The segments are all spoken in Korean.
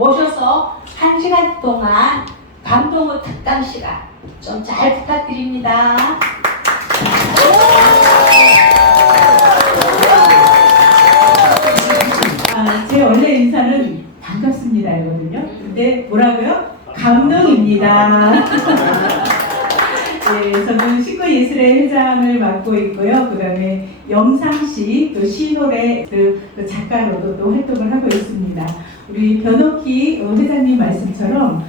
모셔서 1시간 동안 감동의 특강 시간 좀 잘 부탁드립니다. 제 원래 인사는 반갑습니다이거든요. 근데 뭐라고요? 감동입니다. 네, 저는 식구예술의 회장을 맡고 있고요. 그 다음에 영상시, 또 시노래 그 작가로도 또 활동을 하고 있습니다. 우리 변옥희 회장님 말씀처럼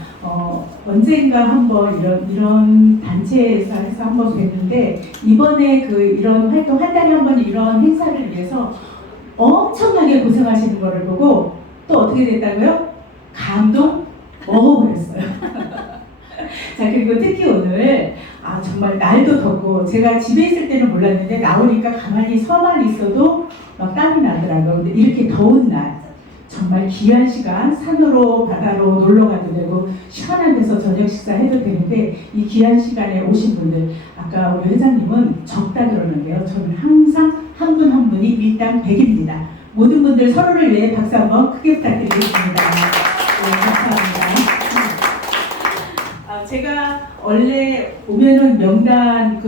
언젠가 한번 이런 단체에서 해서 한번 뵀는데 이번에 이런 활동 한 달에 한 번 이런 행사를 위해서 엄청나게 고생하시는 거를 보고 또 어떻게 됐다고요? 감동 먹어버렸어요. 자, 그리고 특히 오늘 정말 날도 덥고 제가 집에 있을 때는 몰랐는데 나오니까 가만히 서만 있어도 막 땀이 나더라고요. 근데 이렇게 더운 날 정말 귀한 시간 산으로 바다로 놀러 가도 되고 시원한 데서 저녁 식사해도 되는데 이 귀한 시간에 오신 분들 아까 우리 회장님은 적다 그러는데요. 저는 항상 한 분 한 분이 밀당 100입니다. 모든 분들 서로를 위해 박수 한번 크게 부탁드리겠습니다. 네, 감사합니다. 제가 원래 오면은 명단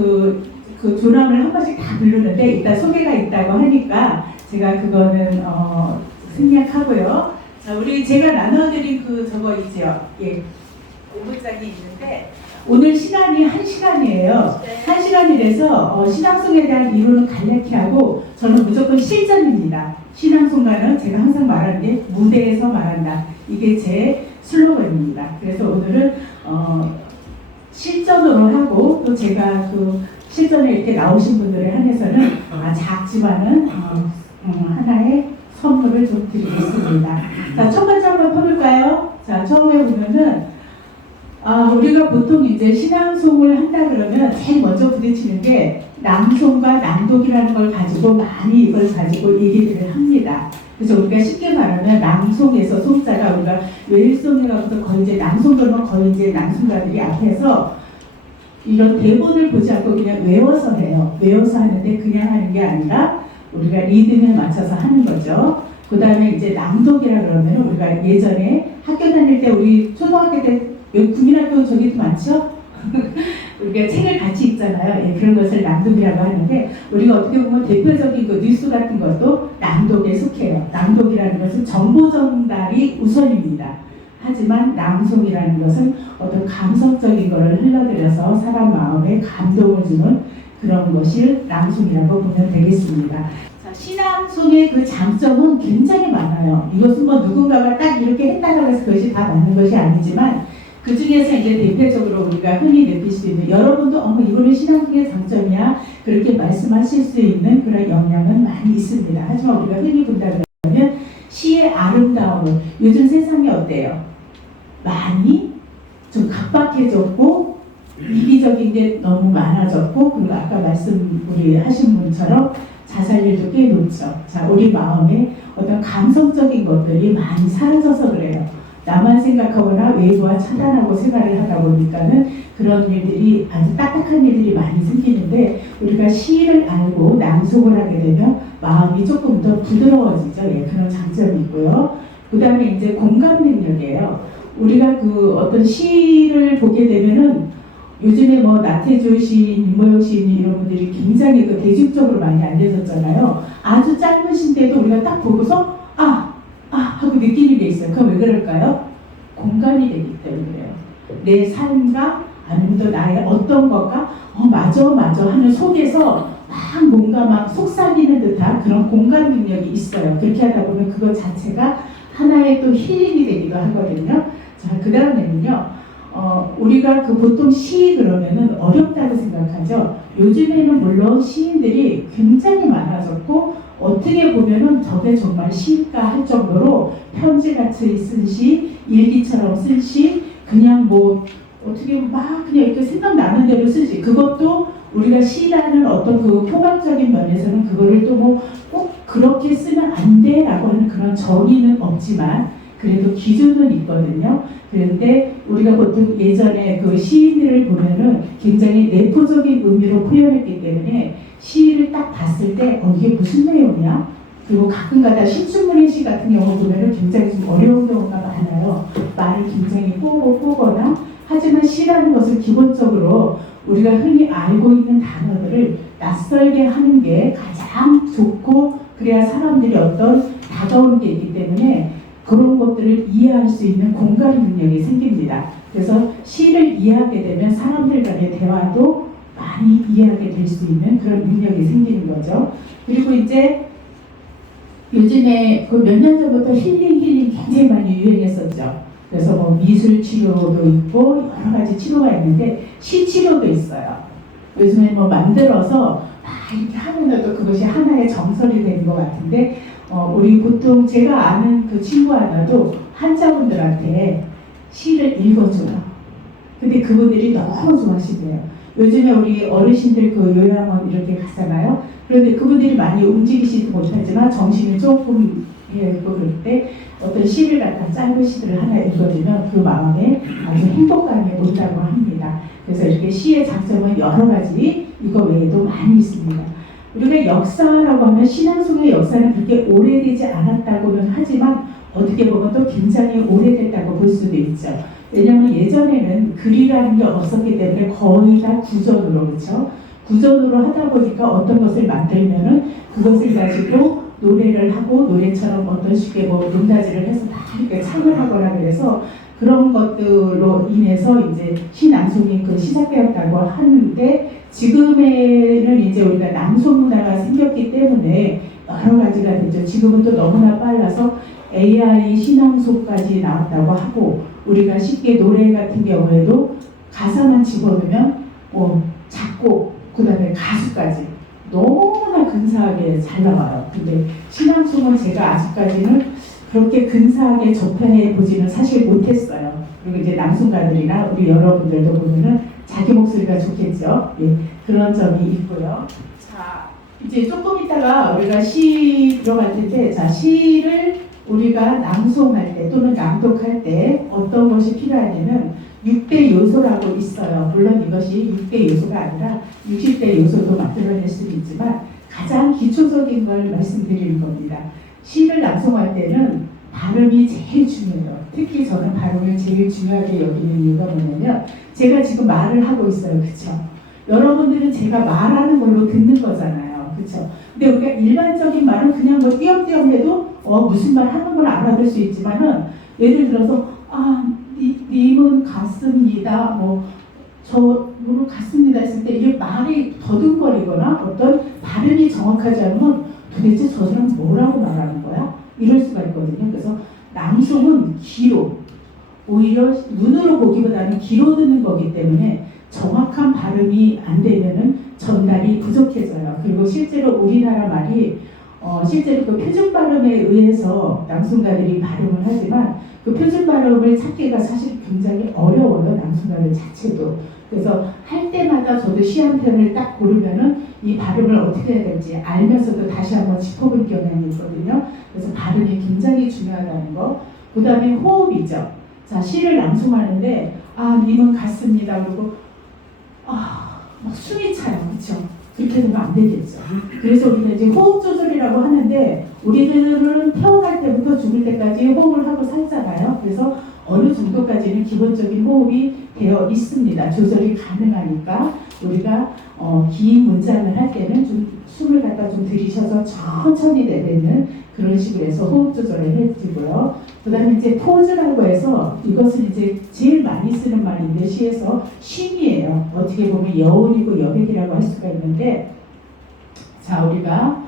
조람을 한 번씩 다 부르는데 일단 소개가 있다고 하니까 제가 그거는 생략하고요. 자, 제가 나눠드린 저거 있죠. 예, 5분장이 있는데 오늘 시간이 1시간이에요. 1시간이라서 신앙송에 대한 이론은 간략히 하고 저는 무조건 실전입니다. 신앙송가는 제가 항상 말하는 게 무대에서 말한다. 이게 제 슬로건입니다. 그래서 오늘은 실전으로 하고 또 제가 실전에 이렇게 나오신 분들에 한해서는 작지만은 하나의 선물을 좀 드리겠습니다. 자, 첫 번째 한번 펴볼까요? 자, 처음에 보면은 우리가 보통 이제 신앙송을 한다 그러면 제일 먼저 부딪히는 게 낭송과 낭독이라는 걸 가지고 많이 이걸 가지고 얘기들을 합니다. 그래서 우리가 쉽게 말하면 낭송에서 송자가 우리가 웨일송이라고서 거의 이제 낭송 그러면 거의 이제 낭송가들이 앞에서 이런 대본을 보지 않고 그냥 외워서 해요. 외워서 하는데 그냥 하는 게 아니라 우리가 리듬에 맞춰서 하는 거죠. 그 다음에 이제 낭독이라 그러면 우리가 예전에 학교 다닐 때 우리 초등학교 때 여기 국민학교 저기도 많죠? 우리가 책을 같이 읽잖아요. 예, 그런 것을 낭독이라고 하는데 우리가 어떻게 보면 대표적인 뉴스 같은 것도 낭독에 속해요. 낭독이라는 것은 정보 전달이 우선입니다. 하지만 낭송이라는 것은 어떤 감성적인 것을 흘러들여서 사람 마음에 감동을 주는 그런 것을 낭송이라고 보면 되겠습니다. 자, 신앙송의 장점은 굉장히 많아요. 이것은 누군가가 딱 이렇게 했다고 해서 그것이 다 맞는 것이 아니지만 그 중에서 이제 대표적으로 우리가 흔히 느낄 수 있는 여러분도 이거는 신앙의 장점이야 그렇게 말씀하실 수 있는 그런 영향은 많이 있습니다. 하지만 우리가 흔히 본다 그러면 시의 아름다움을 요즘 세상이 어때요? 많이 좀 각박해졌고 이기적인 게 너무 많아졌고 그리고 아까 우리 하신 분처럼 자살률도 꽤 높죠. 자, 우리 마음에 어떤 감성적인 것들이 많이 사라져서 그래요. 나만 생각하거나 외부와 차단하고 생활을 하다 보니까는 그런 일들이 아주 딱딱한 일들이 많이 생기는데 우리가 시를 알고 낭송을 하게 되면 마음이 조금 더 부드러워지죠. 예, 그런 장점이 있고요. 그 다음에 이제 공감 능력이에요. 우리가 어떤 시를 보게 되면은 요즘에 나태주 시인, 임모영 시인 이런 분들이 굉장히 대중적으로 많이 알려졌잖아요. 아주 짧은 시인데도 우리가 딱 보고서 하고 느끼는 게 있어요. 그건 왜 그럴까요? 공감이 되기 때문에요. 내 삶과 아니면 또 나의 어떤 것과 맞아 하는 속에서 뭔가 속삭이는 듯한 그런 공감 능력이 있어요. 그렇게 하다 보면 그것 자체가 하나의 또 힐링이 되기도 하거든요. 자, 그 다음에는요. 우리가 보통 시 그러면은 어렵다고 생각하죠. 요즘에는 물론 시인들이 굉장히 많아졌고 어떻게 보면은 저게 정말 시일까 할 정도로 편지같이 쓴 시, 일기처럼 쓴 시, 그냥 어떻게 그냥 이렇게 생각나는 대로 쓰지. 그것도 우리가 시라는 어떤 표방적인 면에서는 그거를 또 꼭 그렇게 쓰면 안 돼라고 하는 그런 정의는 없지만 그래도 기준은 있거든요. 그런데 우리가 보통 예전에 시인들을 보면은 굉장히 내포적인 의미로 표현했기 때문에 시를 딱 봤을 때 이게 무슨 내용이야? 그리고 가끔가다 신춘문예 시 같은 경우 보면은 굉장히 좀 어려운 경우가 많아요. 말을 굉장히 꼬거나 하지만 시라는 것은 기본적으로 우리가 흔히 알고 있는 단어들을 낯설게 하는 게 가장 좋고 그래야 사람들이 어떤 다가오는 게 있기 때문에 그런 것들을 이해할 수 있는 공감 능력이 생깁니다. 그래서 시를 이해하게 되면 사람들 간의 대화도 많이 이해하게 될 수 있는 그런 능력이 생기는 거죠. 그리고 이제 요즘에 그 몇 년 전부터 힐링 굉장히 많이 유행했었죠. 그래서 뭐 미술 치료도 있고 여러 가지 치료가 있는데 시 치료도 있어요. 요즘에 뭐 만들어서 이렇게 하면 또 그것이 하나의 정설이 되는 것 같은데 우리 보통 제가 아는 그 친구 하나도 환자분들한테 시를 읽어줘요. 근데 그분들이 너무 좋아하시대요. 요즘에 우리 어르신들 그 요양원 이렇게 가잖아요. 그런데 그분들이 많이 움직이지도 못하지만 정신이 조금 그럴 때 어떤 시를 갖다 짧은 시를 하나 읽어주면 그 마음에 아주 행복감이 온다고 합니다. 그래서 이렇게 시의 장점은 여러 가지 이거 외에도 많이 있습니다. 우리가 역사라고 하면 신앙 속의 역사는 그렇게 오래되지 않았다고는 하지만 어떻게 보면 또 굉장히 오래됐다고 볼 수도 있죠. 왜냐하면 예전에는 글이라는 게 없었기 때문에 거의 다 구전으로, 그렇죠? 구전으로 하다 보니까 어떤 것을 만들면은 그것을 가지고 노래를 하고 노래처럼 어떤 식의 뭐 문다지를 해서 다 이렇게 창을 하거나 그래서 그런 것들로 인해서 이제 시낭송이 그 시작되었다고 하는데 지금에는 이제 우리가 낭송 문화가 생겼기 때문에 여러 가지가 됐죠. 지금은 또 너무나 빨라서 AI 시낭송까지 나왔다고 하고 우리가 쉽게 노래 같은 경우에도 가사만 집어넣으면 작곡 그 다음에 가수까지 너무나 근사하게 잘 나와요. 근데 신앙송은 제가 아직까지는 그렇게 근사하게 접해 보지는 사실 못했어요. 그리고 이제 낭송가들이나 우리 여러분들도 보면은 자기 목소리가 좋겠죠. 예, 그런 점이 있고요. 자, 이제 조금 있다가 우리가 시 들어갈 텐데, 자, 시를 우리가 낭송할 때 또는 낭독할 때 어떤 것이 필요하냐면 6대 요소라고 있어요. 물론 이것이 6대 요소가 아니라 60대 요소도 만들어낼 수는 있지만 가장 기초적인 걸 말씀드리는 겁니다. 시를 낭송할 때는 발음이 제일 중요해요. 특히 저는 발음을 제일 중요하게 여기는 이유가 뭐냐면 제가 지금 말을 하고 있어요. 그렇죠? 여러분들은 제가 말하는 걸로 듣는 거잖아요. 그렇죠? 근데 우리가 일반적인 말은 그냥 뭐 띄엄띄엄 해도 무슨 말 하는 걸 알아들 수 있지만은 예를 들어서 님은 갔습니다. 저는 갔습니다 했을 때 이게 말이 더듬거리거나 어떤 발음이 정확하지 않으면 도대체 저 사람 뭐라고 말하는 거야? 이럴 수가 있거든요. 그래서 낭송은 귀로 오히려 눈으로 보기보다는 귀로 듣는 거기 때문에 정확한 발음이 안 되면은 전달이 부족해져요. 그리고 실제로 우리나라 말이 실제로 그 표준 발음에 의해서 낭송가들이 발음을 하지만 그 표준 발음을 찾기가 사실 굉장히 어려워요. 낭송가들 자체도. 그래서 할 때마다 저도 시 한 편을 딱 고르면은 이 발음을 어떻게 해야 될지 알면서도 다시 한번 짚어볼 경향이 있거든요. 그래서 발음이 굉장히 중요하다는 거. 그 다음에 호흡이죠. 자, 시를 낭송하는데 님은 갔습니다. 그리고 막 숨이 차요. 그렇죠? 그렇게 되면 안 되겠죠. 그래서 우리가 이제 호흡 조절이라고 하는데 우리들은 태어날 때부터 죽을 때까지 호흡을 하고 살잖아요. 그래서 어느 정도까지는 기본적인 호흡이 되어 있습니다. 조절이 가능하니까 우리가 긴 문장을 할 때는 좀 숨을 갖다 좀 들이셔서 천천히 내뱉는 그런 식으로 해서 호흡 조절을 해주고요. 그 다음에 이제 포즈라고 해서 이것은 이제 제일 많이 쓰는 말인데 시에서 쉼이에요. 어떻게 보면 여운이고 여백이라고 할 수가 있는데 자 우리가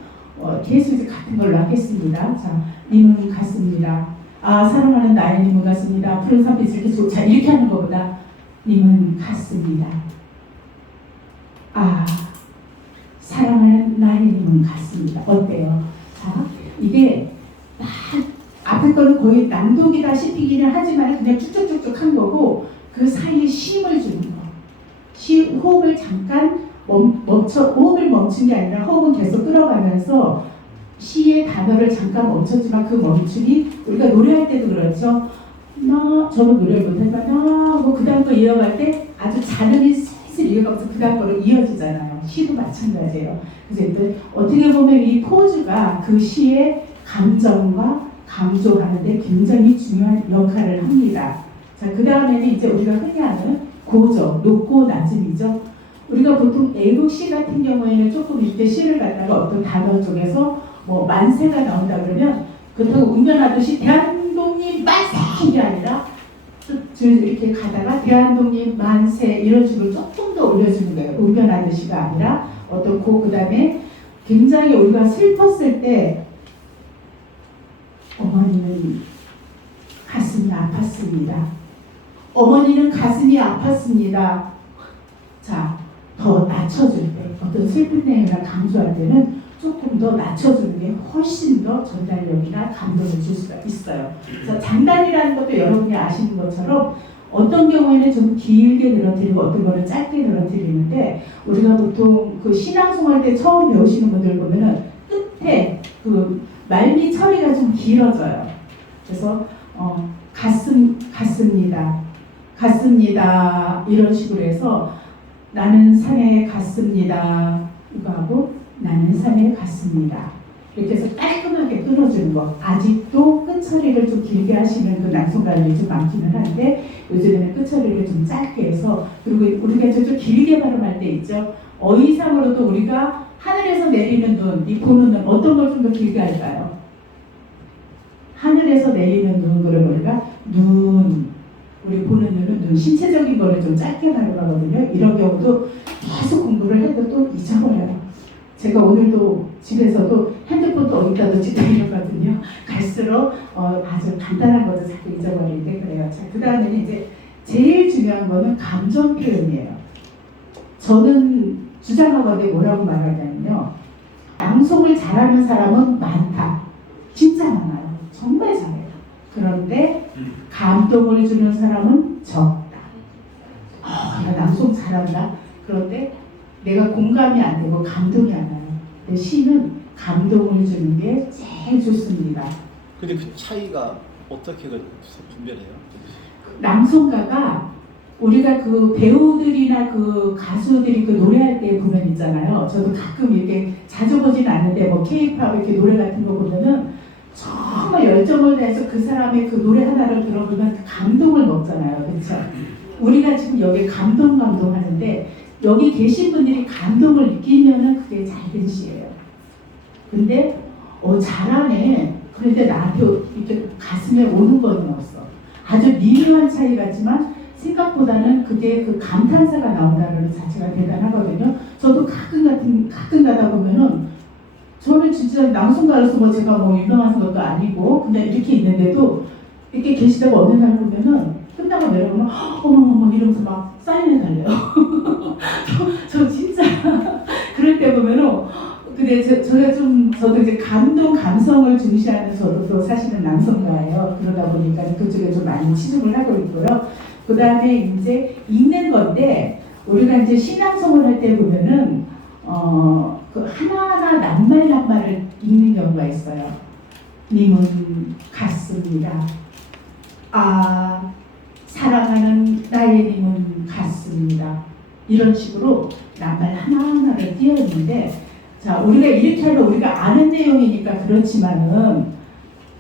계속 같은 걸로 하겠습니다. 자 님은 갔습니다. 사랑하는 나의 님은 갔습니다. 푸른 산빛을 계속 자 이렇게 하는 것보다 님은 갔습니다. 사랑하는 나의 님은 갔습니다. 어때요? 자 이게 앞에 거는 거의 낭독이다시피기는 하지만 그냥 쭉쭉쭉쭉 한 거고 그 사이에 쉼을 주는 거. 호흡을 잠깐 호흡을 멈춘 게 아니라 호흡은 계속 끌어가면서 시의 단어를 잠깐 멈췄지만 그 멈춤이 우리가 노래할 때도 저는 노래를 못하지만 그 다음 거 이어갈 때 아주 잔음이 슬슬 이어가면서 그 다음 거로 이어지잖아요. 시도 마찬가지예요. 그래서 이제 어떻게 보면 이 포즈가 그 시의 감정과 강조하는데 굉장히 중요한 역할을 합니다. 자, 그 다음에는 이제 우리가 흔히 하는 고저, 높고 낮음이죠. 우리가 보통 애국시 같은 경우에는 조금 이렇게 시를 갖다가 어떤 단어 쪽에서 뭐 만세가 나온다 그러면 그렇다고 운전하듯이 대한독립 만세 이게 아니라 이렇게 가다가 대한독립 만세 이런 식으로 조금 더 올려주는 거예요. 운전하듯이가 아니라 어떤 그 다음에 굉장히 우리가 슬펐을 때 어머니는 가슴이 아팠습니다. 어머니는 가슴이 아팠습니다. 자, 더 낮춰줄 때, 어떤 슬픈 내용이나 강조할 때는 조금 더 낮춰주는 게 훨씬 더 전달력이나 감동을 줄 수가 있어요. 자, 장단이라는 것도 여러분이 아시는 것처럼 어떤 경우에는 좀 길게 늘어뜨리고 어떤 거는 짧게 늘어뜨리는데 우리가 보통 그 신앙송할 때 처음 배우시는 분들 보면은 끝에 그 말미 처리가 좀 길어져요. 그래서 갔습니다. 이런 식으로 해서 나는 산에 갔습니다. 이거 하고 나는 산에 갔습니다. 이렇게 해서 깔끔하게 끊어주는 거. 아직도 끝처리를 좀 길게 하시는 그 낭송가들이 좀 많기는 한데 요즘에는 끝처리를 좀 짧게 해서 그리고 우리가 좀 길게 발음할 때 있죠. 어휘상으로도 우리가 하늘에서 내리는 눈, 이 보는 눈 어떤 걸 좀 더 길게 할까요? 하늘에서 내리는 눈 그러면 우리가 눈 우리 보는 눈은 눈 신체적인 거를 좀 짧게 발음하거든요. 이런 경우도 계속 공부를 해도 또 잊어버려요. 제가 오늘도 집에서도 핸드폰도 어디다 놓지 이러거든요. 갈수록 아주 간단한 것도 자꾸 잊어버리는데 그래요. 자, 그 다음에는 이제 제일 중요한 거는 감정 표현이에요. 저는 주장하건데 뭐라고 말하냐면요. 낭송을 잘하는 사람은 많다. 진짜 많아요. 정말 잘해요. 그런데 감동을 주는 사람은 적다. 내가 낭송 잘한다. 그런데 내가 공감이 안 되고 감동이 안 와요. 근데 시는 감동을 주는 게 제일 좋습니다. 근데 그 차이가 어떻게 분별해요? 낭송가가 우리가 그 배우들이나 그 가수들이 그 노래할 때 보면 있잖아요. 저도 가끔 이렇게 자주 보진 않는데 뭐 K-pop 이렇게 노래 같은 거 보면은 정말 열정을 내서 그 사람의 그 노래 하나를 들어보면 감동을 먹잖아요. 그렇죠? 우리가 지금 여기 감동 하는데 여기 계신 분들이 감동을 느끼면은 그게 잘된 시예요. 근데 잘하네. 그런데 나한테 이렇게 가슴에 오는 건 없어. 아주 미묘한 차이 같지만 생각보다는 그게 그 감탄사가 나온다는 자체가 대단하거든요. 저도 가끔 가다 보면은 저는 진짜 낭송가로서 뭐 제가 뭐 유명한 것도 아니고 그냥 이렇게 있는데도 이렇게 계시다가 어느 날 보면은 끝나고 내려보면 어머머머 이러면서 막 사인해 달래요. 저 진짜 그럴 때 보면은 근데 저도 이제 감성을 중시하는 저도 사실은 낭송가예요. 그러다 보니까 그쪽에 좀 많이 치중을 하고 있고요. 그 다음에 이제 읽는 건데 우리가 이제 신앙송을 할 때 보면은 그 하나하나 낱말을 읽는 경우가 있어요. 님은 같습니다. 사랑하는 나의 님은 같습니다. 이런 식으로 낱말 하나하나를 띄어있는데 자 우리가 이렇게 하면 우리가 아는 내용이니까 그렇지만은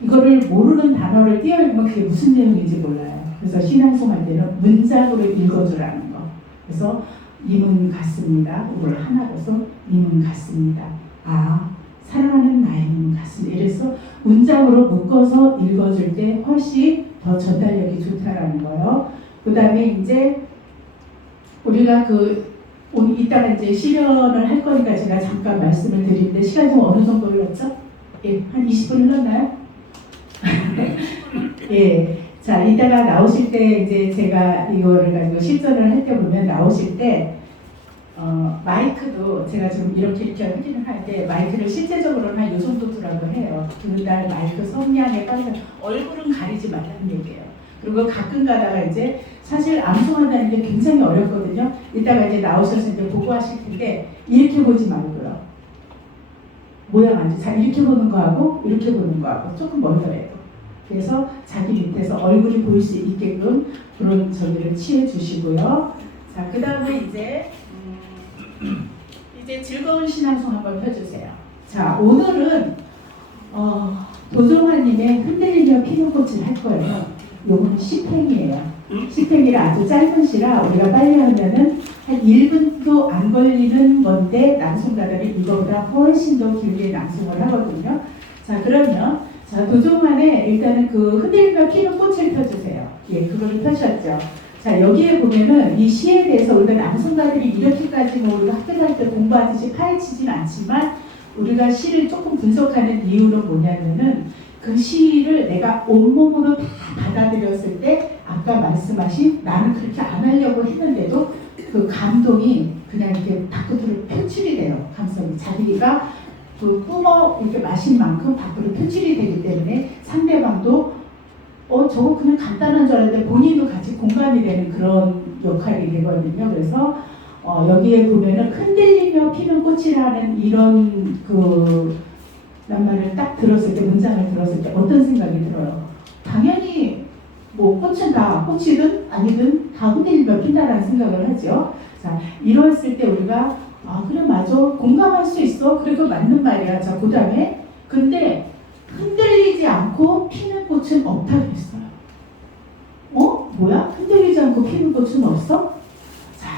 이거를 모르는 단어를 띄어있으면 그게 무슨 내용인지 몰라요. 그래서 신앙송 할 때는 문장으로 읽어주라는 거. 그래서 님은 같습니다. 이걸 하나 더서 님은 같습니다. 사랑하는 나이는 같습니다. 이래서 문장으로 묶어서 읽어줄 때 훨씬 더 전달력이 좋다라는 거예요. 그 다음에 이제 우리가 오늘 이따가 이제 실현을 할 거니까 제가 잠깐 말씀을 드리는데 시간이 좀 어느 정도 흘렀죠? 예, 한 20분 흘렀나요? 예. 자, 이따가 나오실 때 이제 제가 이거를 가지고 실전을 할 때 보면 나오실 때 마이크도 제가 지금 이렇게 하기는 하는데 마이크를 실제적으로는 한 이 정도 두라고 해요. 그날 마이크 성량에 따라서 얼굴은 가리지 말라는 얘기예요. 그리고 가끔 가다가 이제 사실 암송한다는 게 굉장히 어렵거든요. 이따가 이제 나오셔서 이제 보고하실 텐데 이렇게 보지 말고요. 모양 아주 잘 이렇게 보는 거하고 이렇게 보는 거하고 조금 멀더라도 그래서 자기 밑에서 얼굴이 보일 수 있게끔 그런 저기를 취해 주시고요. 자, 그 다음에 이제 이제 즐거운 신앙송 한번 펴주세요. 자, 오늘은 도종환님의 흔들리며 피는 꽃을 할 거예요. 요거는 시팽이에요. 시팽이라 아주 짧은 시라 우리가 빨리 하면은 한 1분도 안 걸리는 건데 낭송가들이 이거보다 훨씬 더 길게 낭송을 하거든요. 자, 그러면 자, 도종환의 일단은 그 흔들리며 피는 꽃을 펴주세요. 예, 그거를 펴셨죠. 자, 여기에 보면은 이 시에 대해서 우리가 낭송가들이 이렇게까지 뭐 우리가 학교 다닐 때 공부하듯이 파헤치진 않지만 우리가 시를 조금 분석하는 이유는 뭐냐면은 그 시를 내가 온몸으로 다 받아들였을 때 아까 말씀하신 나는 그렇게 안 하려고 했는데도 그 감동이 그냥 이렇게 밖으로 표출이 돼요. 감성이 자기가 그 뿜어 이렇게 마신 만큼 밖으로 표출이 되기 때문에 상대방도 저거 그냥 간단한 줄 알았는데 본인도 같이 공감이 되는 그런 역할이 되거든요. 그래서 여기에 보면은 흔들리며 피는 꽃이라는 이런 그 낱말을 딱 들었을 때, 문장을 들었을 때 어떤 생각이 들어요? 당연히 뭐 꽃은 다 꽃이든 아니든 다 흔들리며 핀다라는 생각을 하죠. 자, 이랬을 때 우리가 그래 맞아 공감할 수 있어. 그래도 맞는 말이야. 자, 그 다음에 근데 흔들리지 않고 피는 꽃은 없다고 했어요. 뭐야? 흔들리지 않고 피는 꽃은 없어? 자,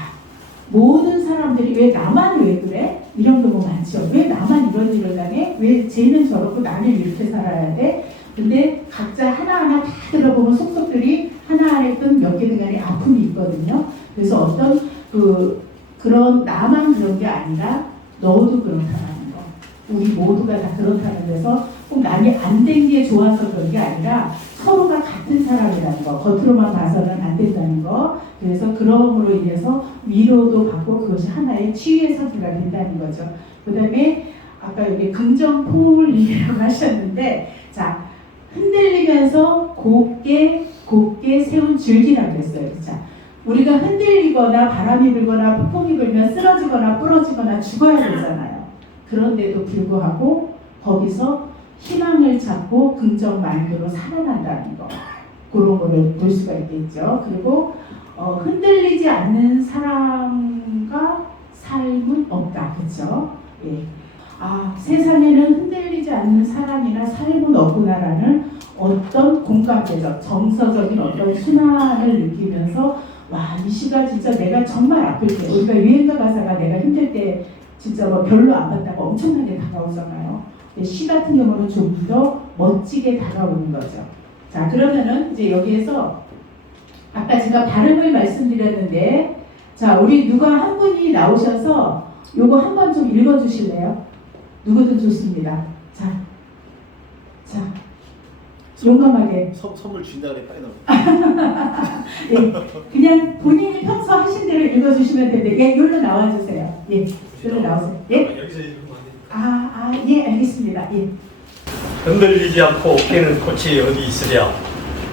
모든 사람들이 왜 나만 왜 그래? 이런 경우 많죠. 왜 나만 이런 일을 당해? 왜 쟤는 저렇고 나는 이렇게 살아야 돼? 근데 각자 하나하나 다 들어보면 속속들이 하나하나든 몇 개든 간에 아픔이 있거든요. 그래서 어떤 그런 나만 그런 게 아니라 너도 그렇다는 거. 우리 모두가 다 그렇다는 데서 꼭 남이 안 된 게 좋아서 그런 게 아니라 서로가 같은 사람이라는 거. 겉으로만 봐서는 안 된다는 거. 그래서 그럼으로 인해서 위로도 받고 그것이 하나의 치유의 상태가 된다는 거죠. 그 다음에 아까 여기 긍정포울림이라고 하셨는데 자, 흔들리면서 곱게 세운 줄기라고 했어요. 자, 우리가 흔들리거나 바람이 불거나 폭풍이 불면 쓰러지거나 부러지거나 죽어야 되잖아요. 그런데도 불구하고 거기서 희망을 찾고 긍정 마인드로 살아난다는 거. 그런 거를 볼 수가 있겠죠. 그리고 흔들리지 않는 사람과 삶은 없다. 그렇죠? 예. 세상에는 흔들리지 않는 사람이나 삶은 없구나라는 어떤 공감대적, 정서적인 어떤 순환을 느끼면서 이 시가 진짜 내가 정말 아플 때 우리가 유행가 가사가 내가 힘들 때 진짜 뭐 별로 안 받다가 엄청나게 다가오잖아요. 시 같은 경우는 좀 더 멋지게 다가오는 거죠. 자, 그러면은 이제 여기에서 아까 제가 발음을 말씀드렸는데 자, 우리 누가 한 분이 나오셔서 요거 한번 좀 읽어주실래요? 누구든 좋습니다. 자, 용감하게. 선물 준다 그래 빨리 나와. 예, 그냥 본인이 평소 하신 대로 읽어주시면 되는데 예, 여기로 나와주세요. 예, 여기로 나오세요. 예? 여기서 읽으면 안 됩니다. 예, 알겠습니다. 예. 흔들리지 않고 피는 꽃이 어디 있으랴.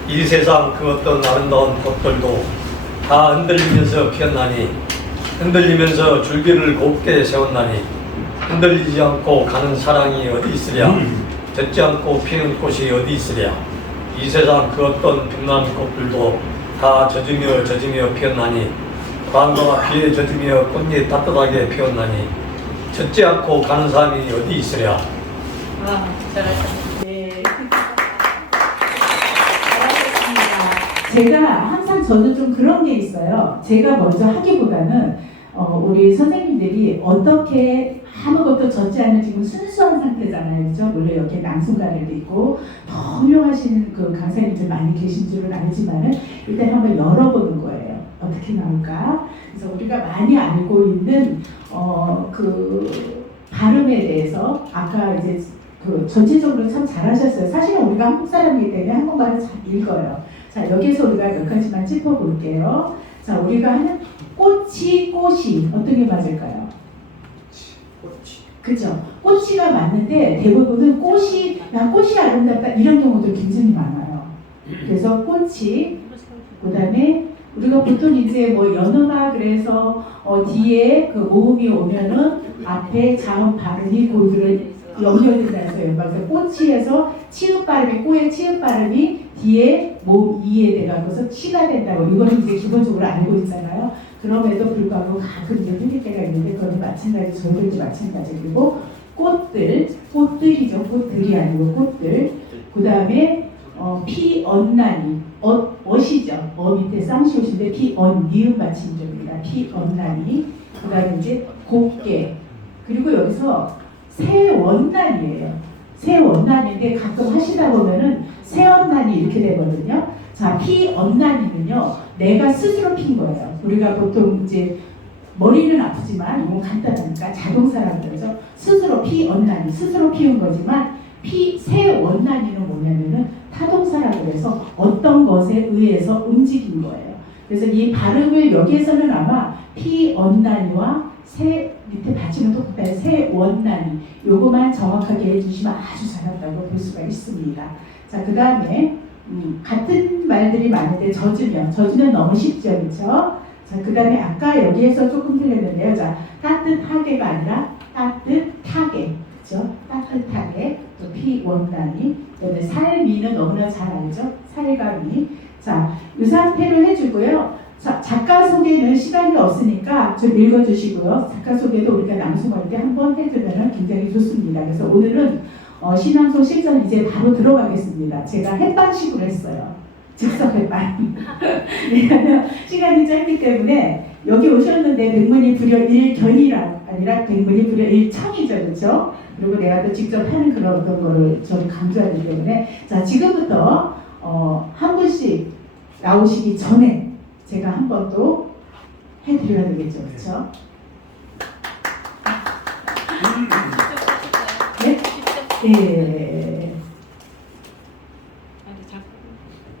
이 세상 그 어떤 아름다운 꽃들도 다 흔들리면서 피었나니 흔들리면서 줄기를 곱게 세웠나니 흔들리지 않고 가는 사랑이 어디 있으랴. 젖지 않고 피는 꽃이 어디 있으랴. 이 세상 그 어떤 빛나는 꽃들도 다 젖으며 피었나니 바람과 비에 젖으며 꽃잎 따뜻하게 피었나니 젖지 않고 가는 사람이 어디 있으랴. 잘하셨습니다. 네. 잘하셨습니다. 제가 항상 저는 좀 그런 게 있어요. 제가 먼저 하기보다는 우리 선생님들이 어떻게 아무것도 젖지 않은 지금 순수한 상태잖아요. 그죠? 물론 이렇게 낭송가들도 있고 더 훌륭하신 그 강사님들 많이 계신 줄은 알지만은 일단 한번 열어보는 거예요. 어떻게 나올까? 그래서 우리가 많이 알고 있는 그 발음에 대해서 아까 이제 그 전체적으로 참 잘하셨어요. 사실은 우리가 한국 사람이기 때문에 한국말을 잘 읽어요. 자, 여기서 우리가 몇 가지만 짚어볼게요. 자, 우리가 하는 꽃이 어떤 게 맞을까요? 그죠? 꽃이가 맞는데 대부분은 꽃이 아름답다 이런 경우도 굉장히 많아요. 그래서 꽃이 그 다음에 우리가 보통 이제 뭐 연어가 그래서 뒤에 그 모음이 오면은 앞에 자음 발음이 고들을 연결된다는 거예요. 그래서 꼬치에서 치읓 발음이 꼬의 치읓 발음이 뒤에 몸 이에 돼가고서 치가 된다고 이거는 이제 기본적으로 알고 있잖아요. 그럼에도 불구하고 가끔 이제 틀릴 때가 있는데 그건 마찬가지 저들도 마찬가지고 꽃들이죠. 꽃들이 아니고 꽃들. 그 다음에 피언나니 어시죠. 밑에 쌍시옷인데 피언 니은 받침조입니다. 피언나니. 그 다음에 이제 곱게. 그리고 여기서 새원난이에요. 새원난인데 가끔 하시다 보면은 새원난이 이렇게 되거든요. 자, 피언난이는요, 내가 스스로 핀 거예요. 우리가 보통 이제 머리는 아프지만 이건 간단하니까 자동사라고 그러죠. 스스로 피언난이 스스로 피운 거지만 새원난이는 뭐냐면은 타동사라고 해서 어떤 것에 의해서 움직인 거예요. 그래서 이 발음을 여기에서는 아마 피언난이와 새 밑에 받침은 똑같아요. 새원난이 요거만 정확하게 해주시면 아주 잘한다고 볼 수가 있습니다. 자, 그 다음에 같은 말들이 많은데 젖으면 너무 쉽죠, 그렇죠? 자, 그 다음에 아까 여기에서 조금 틀렸는데요. 자, 따뜻하게가 아니라 따뜻하게, 그렇죠? 따뜻하게 또 피원단이, 그다음에 살미는 너무나 잘 알죠? 살감이. 자, 이 상태를 해주고요. 자, 작가 소개는 시간이 없으니까 좀 읽어주시고요. 작가 소개도 우리가 낭송할 때 한번 해주면 굉장히 좋습니다. 그래서 오늘은 신앙송 실전 이제 바로 들어가겠습니다. 제가 햇반식으로 했어요. 즉석 햇반. 왜냐하면 시간이 짧기 때문에 여기 오셨는데 백문이 불여 일견이라 아니라 백문이 불여 일청이죠, 그렇죠? 그리고 내가 또 직접 하는 그런 어떤 거를 좀 강조하기 때문에 자, 지금부터 한 분씩 나오시기 전에 제가 한 번 또 해드려야 되겠죠, 그렇죠? 네? 네.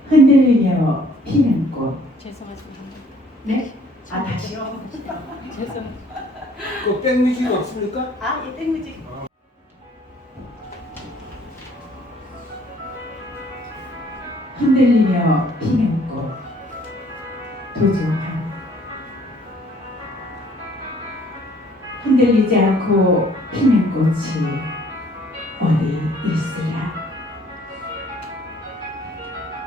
흔들리며 피는 꽃. 죄송하지만 네? 아, 다시요? 죄송. 그 백뮤직 없습니까? 아, 예, 땡뮤직. 흔들리며 피는 꽃. 도주한. 흔들리지 않고 피는 꽃이 어디 있으랴.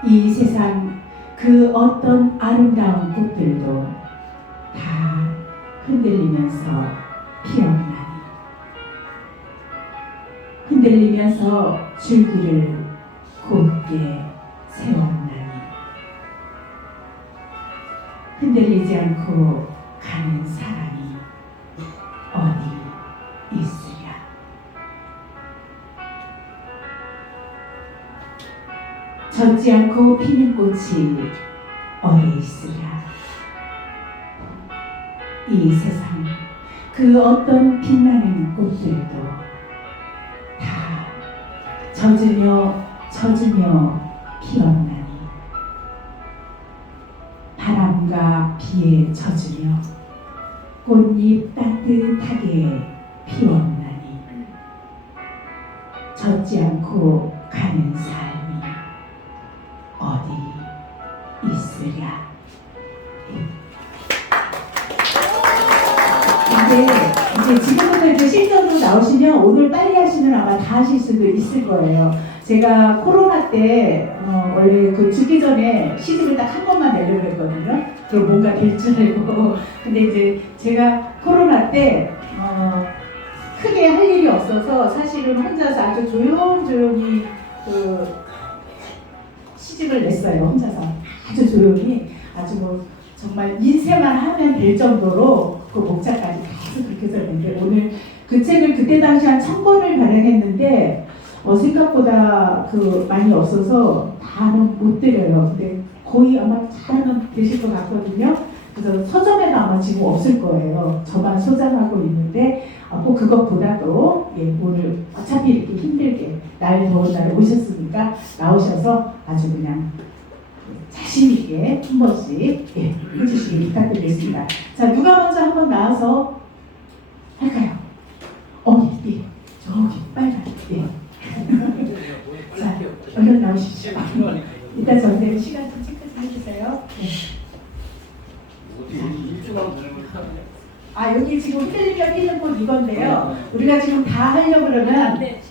이 세상 그 어떤 아름다운 꽃들도 다 흔들리면서 피어나니 흔들리면서 줄기를 곱게 세웠나니 흔들리지 않고 가는 사람이 어디 있으랴. 젖지 않고 피는 꽃이 어디 있으랴. 이 세상 그 어떤 빛나는 꽃들도 다 젖으며 피었나니 바람과 비에 젖으며 꽃잎 따뜻하게 피웠나니 젖지 않고 가는 삶이 어디 있으랴. 이제 지금부터 이제 실전으로 나오시면 오늘 빨리 하시면 아마 다 하실 수도 있을 거예요. 제가 코로나 때 원래 그 죽기 전에 시집을 딱 한 번만 내려고 했거든요. 그럼 뭔가 될 줄 알고. 근데 이제 제가 코로나 때 크게 할 일이 없어서 사실은 혼자서 아주 조용히 그 시집을 냈어요. 혼자서 아주 조용히 아주 뭐 정말 인쇄만 하면 될 정도로 그 목차까지 계속 그렇게 썼는데 오늘 그 책을 그때 당시 한 1000권을 발행했는데 생각보다 그 많이 없어서 다는 못 드려요. 근데 거의 아마 다는 되실 것 같거든요. 그래서 서점에도 아마 지금 없을 거예요. 저만 소장하고 있는데 꼭 그것보다도 오늘 어차피 이렇게 힘들게 날 더운 날에 오셨으니까 나오셔서 아주 그냥 자신 있게 한 번씩 해주시기 부탁드리겠습니다. 자, 누가 먼저 한번 나와서 할까요? 예, 저기 빨간 자, 얼른 나오십시오. 이따 저한테 시간 좀 체크 좀 해주세요. 여기 지금 흔들리며 피는 곳 이건데요. 우리가 지금 다 하려고 그러면 네,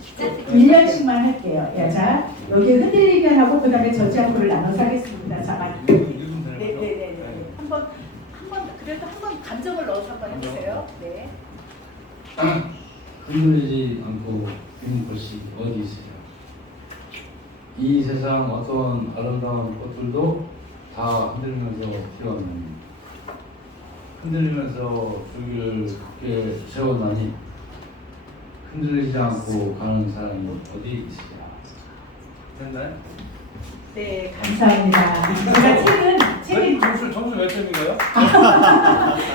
1년씩만 할게요. 예, 자, 여기 흔들리면 하고 그 다음에 저지압구를 나눠서 하겠습니다. 자, 네네네. 한번 그래도 한번 감정을 넣어서 한번 해보세요. 네. 흔들리지 않고 피는 꽃이 어디 있으랴. 이 세상 어떤 아름다운 꽃들도 다 흔들리면서 피어나니 흔들리면서 줄기를 굳게 세워나니 흔들리지 않고 가는 사람이 어디 있으랴. 됐나요? 네, 감사합니다. 제가 책은 점수 몇 점인가요?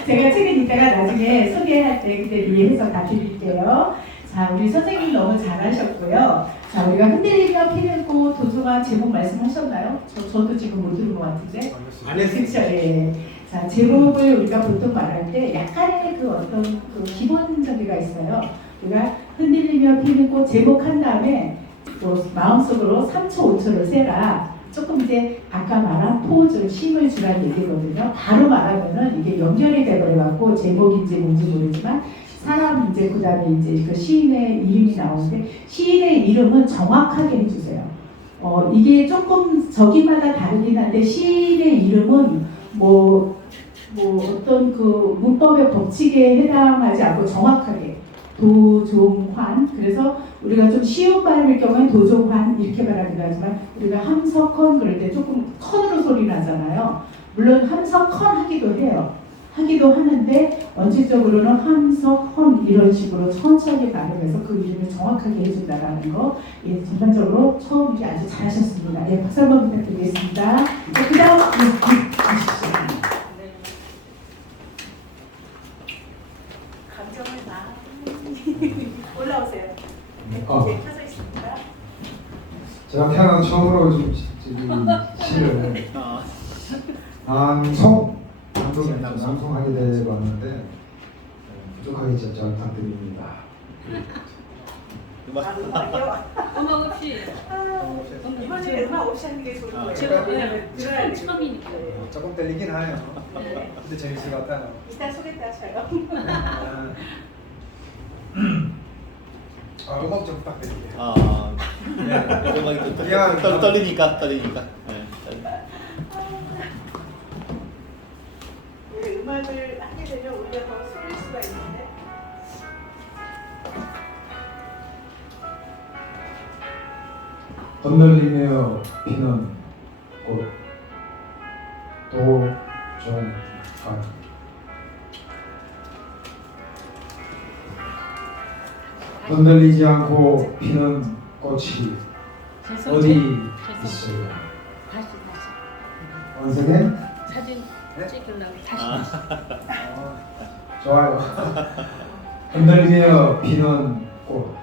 제가 책은 이따가 나중에 소개할 때 그때 이해해서 다 드릴게요. 자, 우리 선생님 너무 잘하셨고요. 자, 우리가 흔들리며 피는 꽃 도중아 제목 말씀하셨나요? 저도 지금 못 들은 것 같은데. 안 했어요. 그렇죠. 예. 자, 제목을 우리가 보통 말할 때 약간의 그 어떤 그 기본적이가 있어요. 우리가 흔들리며 피는 꽃 제목 한 다음에 또 마음속으로 3초, 5초를 세라. 조금 이제 아까 말한 포즈를 힘을 주라는 얘기거든요. 바로 말하면은 이게 연결이 돼버려갖고 제목인지 뭔지 모르지만 사람 이제 그 다음에 이제 그 시인의 이름이 나오는데 시인의 이름은 정확하게 해주세요. 이게 조금 저기마다 다르긴 한데 시인의 이름은 뭐 어떤 그 문법의 법칙에 해당하지 않고 정확하게 도종환. 그래서 우리가 좀 쉬운 발음일 경우엔 도종환 이렇게 말하기도 하지만 우리가 함석헌 그럴 때 조금 컨으로 소리 나잖아요. 물론 함석헌 하기도 해요. 하기도 하는데 원칙적으로는 함석헌 이런 식으로 천천히 발음해서 그 이름을 정확하게 해준다라는 거. 예, 전반적으로 처음이 아주 잘하셨습니다. 예, 박수 한번 부탁드리겠습니다. 그 다음 가십시오. 감정을 많이 올라오세요. 네, 켜져 있습니다. 제가 태어나서 처음으로 지금 시를 낭송하게 되었는데 부족하게 잘 부탁드립니다. 음악 없이. 이번에 음악 없이 하는 게 좋을 거예요. 제가 들어야 돼요. 처음이니까요. 조금 떨리긴 하네요. 네. 근데 재밌을 것 같아요. 이따 소개 때 하셔요. 음악 좀 부탁드릴게요. 음악이 그냥 떨리니까. 네. 음악을 하게 되면 우리가 더 쏠릴 수가 있는데. 흔들리며 피는 꽃 도종환. 흔들리지 않고 피는 꽃이 어디 있어요? 다시. 원생에 사진 찍으려고 다시. 좋아요. 흔들리며 피는 꽃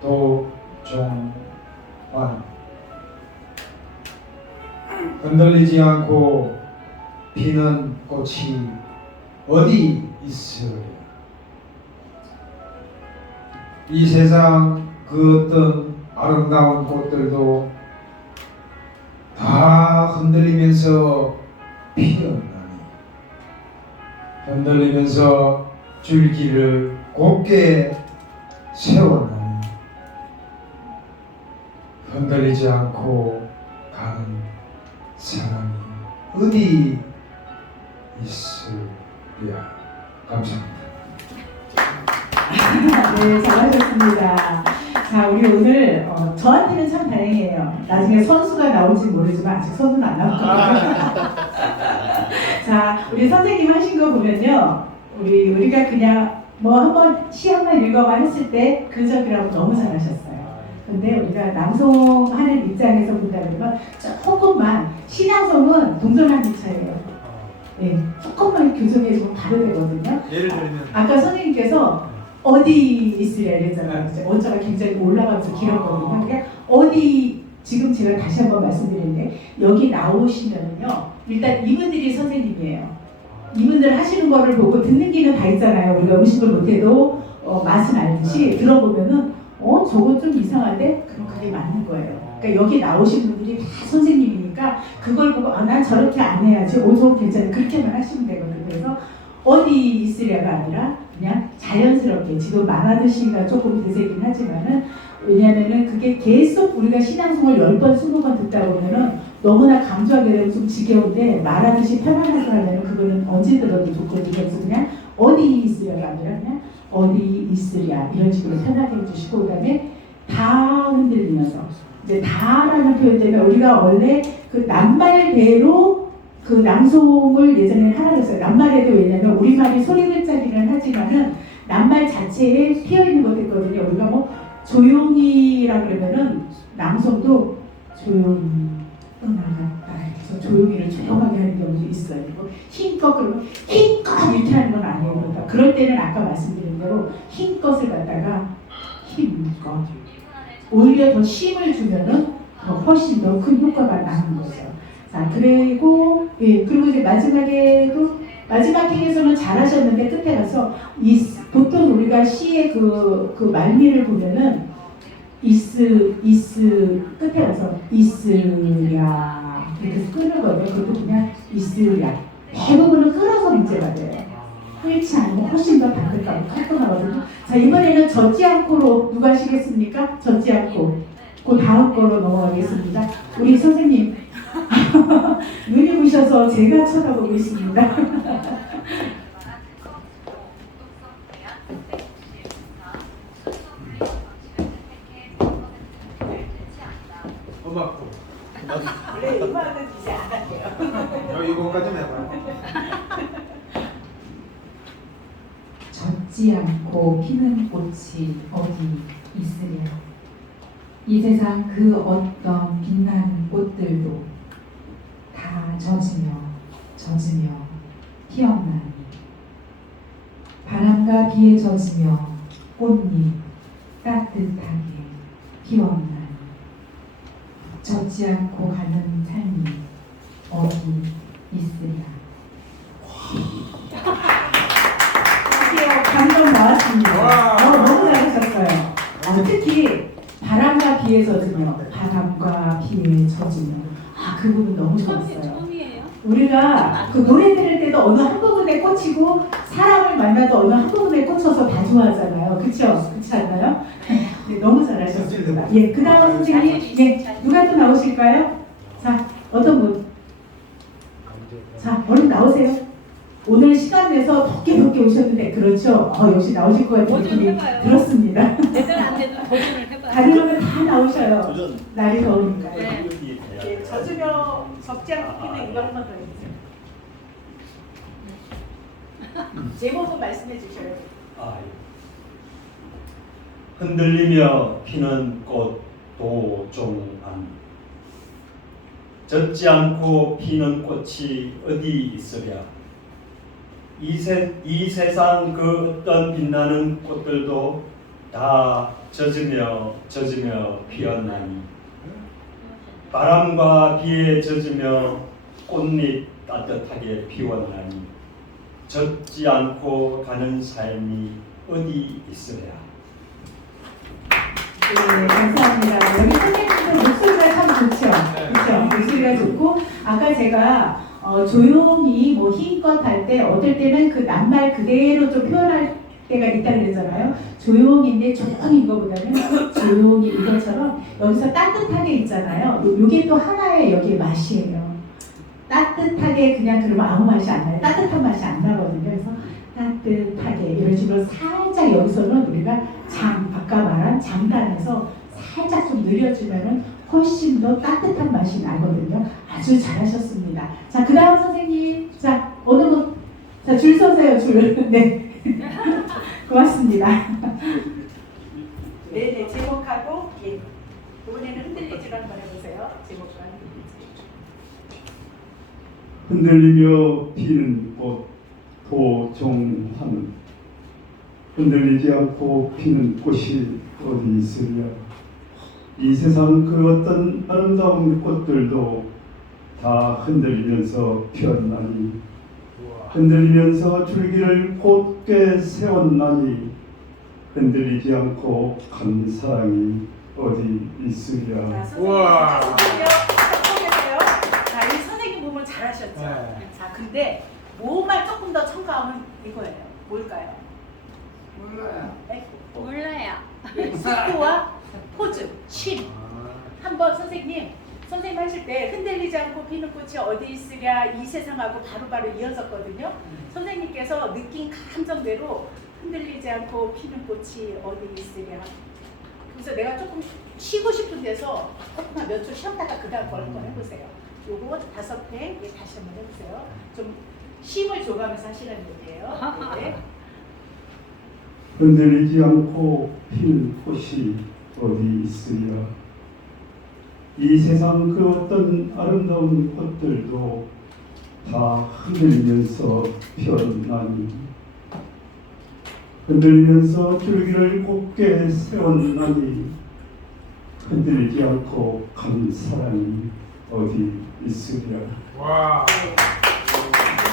도종환. 흔들리지 않고 피는 꽃이 어디 있어요? 이 세상 그 어떤 아름다운 꽃들도 다 흔들리면서 피어나니 흔들리면서 줄기를 곱게 세워나니 흔들리지 않고 가는 사람이 어디 있으랴. 감사합니다. 네, 잘하셨습니다. 자, 우리 오늘 저한테는 참 다행이에요. 나중에 선수가 나올지 모르지만 아직 선수는 안 나왔거든요. 자, 우리 선생님 하신 거 보면요, 우리가 그냥 뭐 한번 시험만 읽어봐 했을 때 근접이라고 너무 잘하셨어요. 근데 우리가 낭송하는 입장에서 본다면 조금만 신앙송은 동전한 차이예요. 네, 조금만 교정해주면 바로 되거든요. 예를 들면 아까 선생님께서 어디 있으랴 이랬잖아요. 원자가 굉장히 올라가면서 길었거든요. 그러니까 어디, 지금 제가 다시 한번 말씀드리는데 여기 나오시면요, 일단 이분들이 선생님이에요. 이분들 하시는 거를 보고 듣는 귀는 다 있잖아요. 우리가 음식을 못해도 맛은 알듯이 들어보면은 저건 좀 이상한데? 그럼 그게 맞는 거예요. 그러니까 여기 나오신 분들이 다 선생님이니까 그걸 보고 난 저렇게 안 해야지. 저건 괜찮아. 그렇게만 하시면 되거든요. 그래서 어디 있으랴가 아니라 그냥 자연스럽게 지금 말하듯이가 조금 되새긴 하지만은 왜냐면은 그게 계속 우리가 신앙송을 10번, 20번 듣다 보면은 너무나 강조하게 되면 좀 지겨운데 말하듯이 편안하게 하면은 그거는 언제 들어도 좋거든요. 그래서 그냥 어디 있으랴가 아니라 그냥 어디 있으랴 이런 식으로 편하게 해주시고 그다음에 다 흔들리면서 이제 다라는 표현 때문에 우리가 원래 그 낱말대로 그 낭송을 예전에 하라 그랬어요. 낱말에도 왜냐면 우리말이 소리 글자기는 하지만은 낱말 자체에 피어 있는 것도 있거든요. 우리가 뭐 조용히라 그러면은 낭송도 조용히 나갔다 해서 조용히를 조용하게 하는 경우도 있어요. 뭐 힘껏 그러면 힘껏 이렇게 하는 건 아니에요. 그러니까 그럴 때는 아까 말씀드린 대로 힘껏을 갖다가 힘껏 오히려 더 쉼을 주면은 더 훨씬 더 큰 효과가 나는 거죠. 자, 그리고 그리고 이제 마지막에도 마지막 행에서는 잘하셨는데 끝에 가서 보통 우리가 시의 그 말미를 보면은 이스 끝에 가서 이스랴 이렇게 끊는 거예요. 그것도 그냥 이스랴. 대부분은 끌어서 문제가 돼요. 그렇지 않으면 훨씬 더 담백하고 깔끔하거든요. 자, 이번에는 젖지 않고로 누가 하시겠습니까? 젖지 않고. 그 다음 거로 넘어가겠습니다. 우리 선생님 눈이 부셔서 제가 쳐다보고 있습니다. 음악도. 원래 음악은 이제 안 할게요. 이거까지는 해봐요. 젖지 않고 피는 꽃이 어디 있으랴. 이 세상 그 어떤 빛나는 꽃들도 다 젖으며 피었나니 바람과 비에 젖으며 꽃잎 따뜻하게 피었나니 젖지 않고 가는 삶이 어디 있으랴. 드디어 감동 나왔습니다. 너무 잘하셨어요. 특히 바람과 비에 젖으며 바람과 비에 젖으며 그 부분 너무 좋았어요. 우리가 그 노래 들을 때도 어느 한 부분에 꽂히고 사람을 만나도 어느 한 부분에 꽂혀서 다 좋아하잖아요. 그렇죠? 그렇지 않나요? 네, 너무 잘하셨습니다. 예, 그 다음 선생님, 예, 누가 또 나오실까요? 자, 어떤 분? 자, 얼른 나오세요. 오늘 시간 내서 덥게 오셨는데 그렇죠? 역시 나오실 것 같은 느낌이 들었습니다. 되든 안 되든 도전을 해봐요. 가능하면 다 나오셔요. 도전. 날이 더우니까. 네. 예, 젖으며 적지 않고 피는 이거 한번 더 해주세요. 제목은 말씀해 주셔요. 흔들리며 피는 꽃 도종안. 젖지 않고 피는 꽃이 어디 있으랴. 이 세상 그 어떤 빛나는 꽃들도 다 젖으며 피었나니 바람과 비에 젖으며 꽃잎 따뜻하게 피웠나니 젖지 않고 가는 삶이 어디 있으랴. 네, 감사합니다. 여기 선생님들 목소리가 참 좋죠. 그렇죠? 목소리가 좋고 아까 제가 조용히 뭐 힘껏 할 때 어떨 때는 그 낱말 그대로 좀 표현할 때가 있다 그랬잖아요. 조용히인데 조용히 이거보다는 조용히 이것처럼 여기서 따뜻하게 있잖아요. 요게 또 하나의 여기에 맛이에요. 따뜻하게 그냥 그러면 아무 맛이 안 나요. 따뜻한 맛이 안 나거든요. 그래서 따뜻하게 이런 식으로 살짝 여기서는 우리가 아까 말한 장단에서 살짝 좀 늘려주면은 훨씬 더 따뜻한 맛이 나거든요. 아주 잘하셨습니다. 자, 그 다음 선생님. 자, 어느 분? 자, 줄 서세요, 줄. 네. 고맙습니다. 네네, 제목하고, 예. 이번에는 흔들리지를 한번 해보세요. 제목과 흔들리며 피는 꽃 도종하는. 흔들리지 않고 피는 꽃이 어디 있으랴. 이 세상 그 어떤 아름다운 꽃들도 다 흔들리면서 피었나니 흔들리면서 줄기를 곧게 세웠나니 흔들리지 않고 간 사랑이 어디 있으랴. 우와. 자, 이 선생님 부분 잘하셨죠? 네. 자, 근데 뭐만 조금 더 첨가하면 이거예요. 뭘까요? 몰라요. 몰라요. 속도와 포즈, 쉼. 한번 선생님 하실 때 흔들리지 않고 피는 꽃이 어디 있으랴 이 세상하고 바로바로 이어졌거든요. 선생님께서 느낀 감정대로 흔들리지 않고 피는 꽃이 어디 있으랴. 그래서 내가 조금 쉬고 싶은 데서 조금만 몇 초 쉬었다가 그 다음 걸 한번 해보세요. 요거 5팽 다시 한번 해보세요. 좀 쉼을 줘가면서 하시라는 얘기예요. 네. 흔들리지 않고 피는 꽃이 어디 있으랴. 이 세상 그 어떤 아름다운 꽃들도 다 흔들리면서 피었나니 흔들리면서 줄기를 곱게 세웠나니 흔들리지 않고 간 사랑이 어디 있으랴.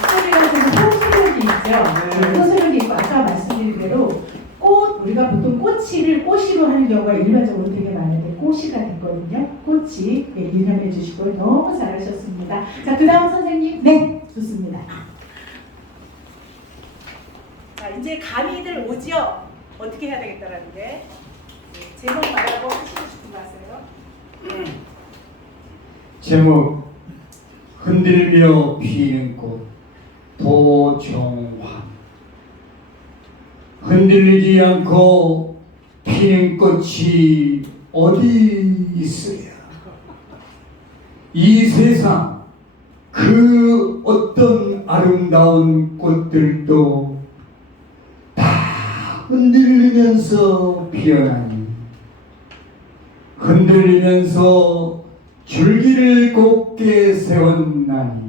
소리가 좀 호소력이 있죠. 호소력이 있고 아까 말씀드린 대로 꽃 우리가 보통 꼬시로 하는 경우가 일반적으로 되게 많은데 꼬시가 됐거든요. 꼬치 유념해 주시고 너무 잘하셨습니다. 자, 그 다음 선생님. 네, 좋습니다. 자, 이제 감이들 오지요. 어떻게 해야 되겠다라는 게 제목 말하고 하시고 싶은 거 하세요. 제목 흔들며 피는 꽃 도종환. 흔들리지 않고 피는 꽃이 어디 있으랴. 이 세상 그 어떤 아름다운 꽃들도 다 흔들리면서 피어나니 흔들리면서 줄기를 곱게 세웠나니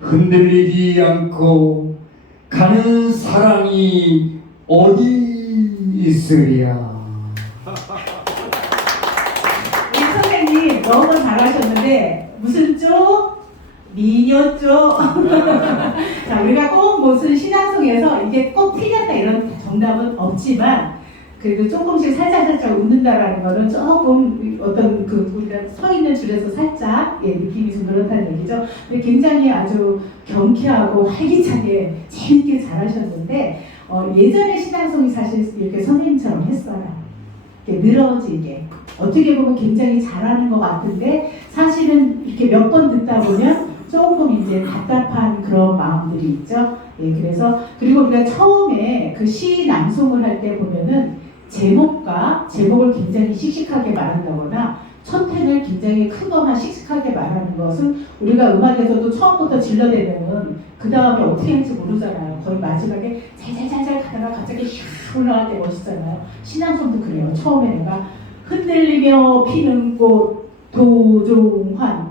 흔들리지 않고 가는 사랑이 어디 있으랴. 우리 선생님 너무 잘하셨는데 무슨 쪽? 미녀 쪽. 자, 우리가 꼭 무슨 신앙송에서 이게 꼭 틀렸다 이런 정답은 없지만 그래도 조금씩 살짝 웃는다라는 거는 조금 어떤 그 우리가 서 있는 줄에서 살짝 느낌이 좀 그렇다는 얘기죠. 근데 굉장히 아주 경쾌하고 활기차게 재밌게 잘하셨는데 예전에 신앙송이 사실 이렇게 선생님처럼 했어요. 이렇게 늘어지게 어떻게 보면 굉장히 잘하는 것 같은데 사실은 이렇게 몇 번 듣다 보면 조금 이제 답답한 그런 마음들이 있죠. 예, 그래서 그리고 우리가 처음에 그 시 낭송을 할 때 보면은 제목을 굉장히 씩씩하게 말한다거나 첫 펜을 굉장히 크거나 씩씩하게 말하는 것은 우리가 음악에서도 처음부터 질러대면은 그 다음에 어떻게 할지 모르잖아요. 거의 마지막에 잘잘잘잘 가다가 갑자기 샥 올라갈 때 멋있잖아요. 신앙송도 그래요. 처음에 내가 흔들리며 피는 꽃 도종환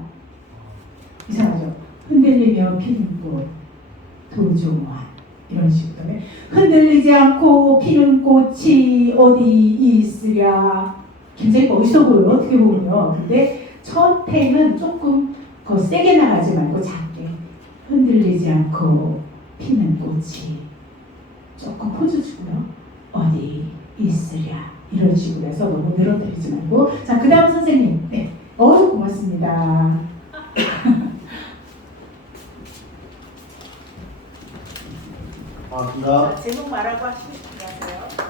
이상하죠. 흔들리며 피는 꽃 도종환 이런 식으로 흔들리지 않고 피는 꽃이 어디 있으랴. 굉장히 멋있어 보여요. 어떻게 보면요. 근데 첫 팽은 조금 더 세게 나가지 말고 작게 흔들리지 않고 피는 꽃이 조금 포즈 주고요. 어디 있으랴. 이런 식으로 해서 너무 늘어뜨리지 말고. 자, 그 다음 선생님. 네. 고맙습니다. 반갑습니다. 자, 제목 말하고 하시고 싶은 거 하세요.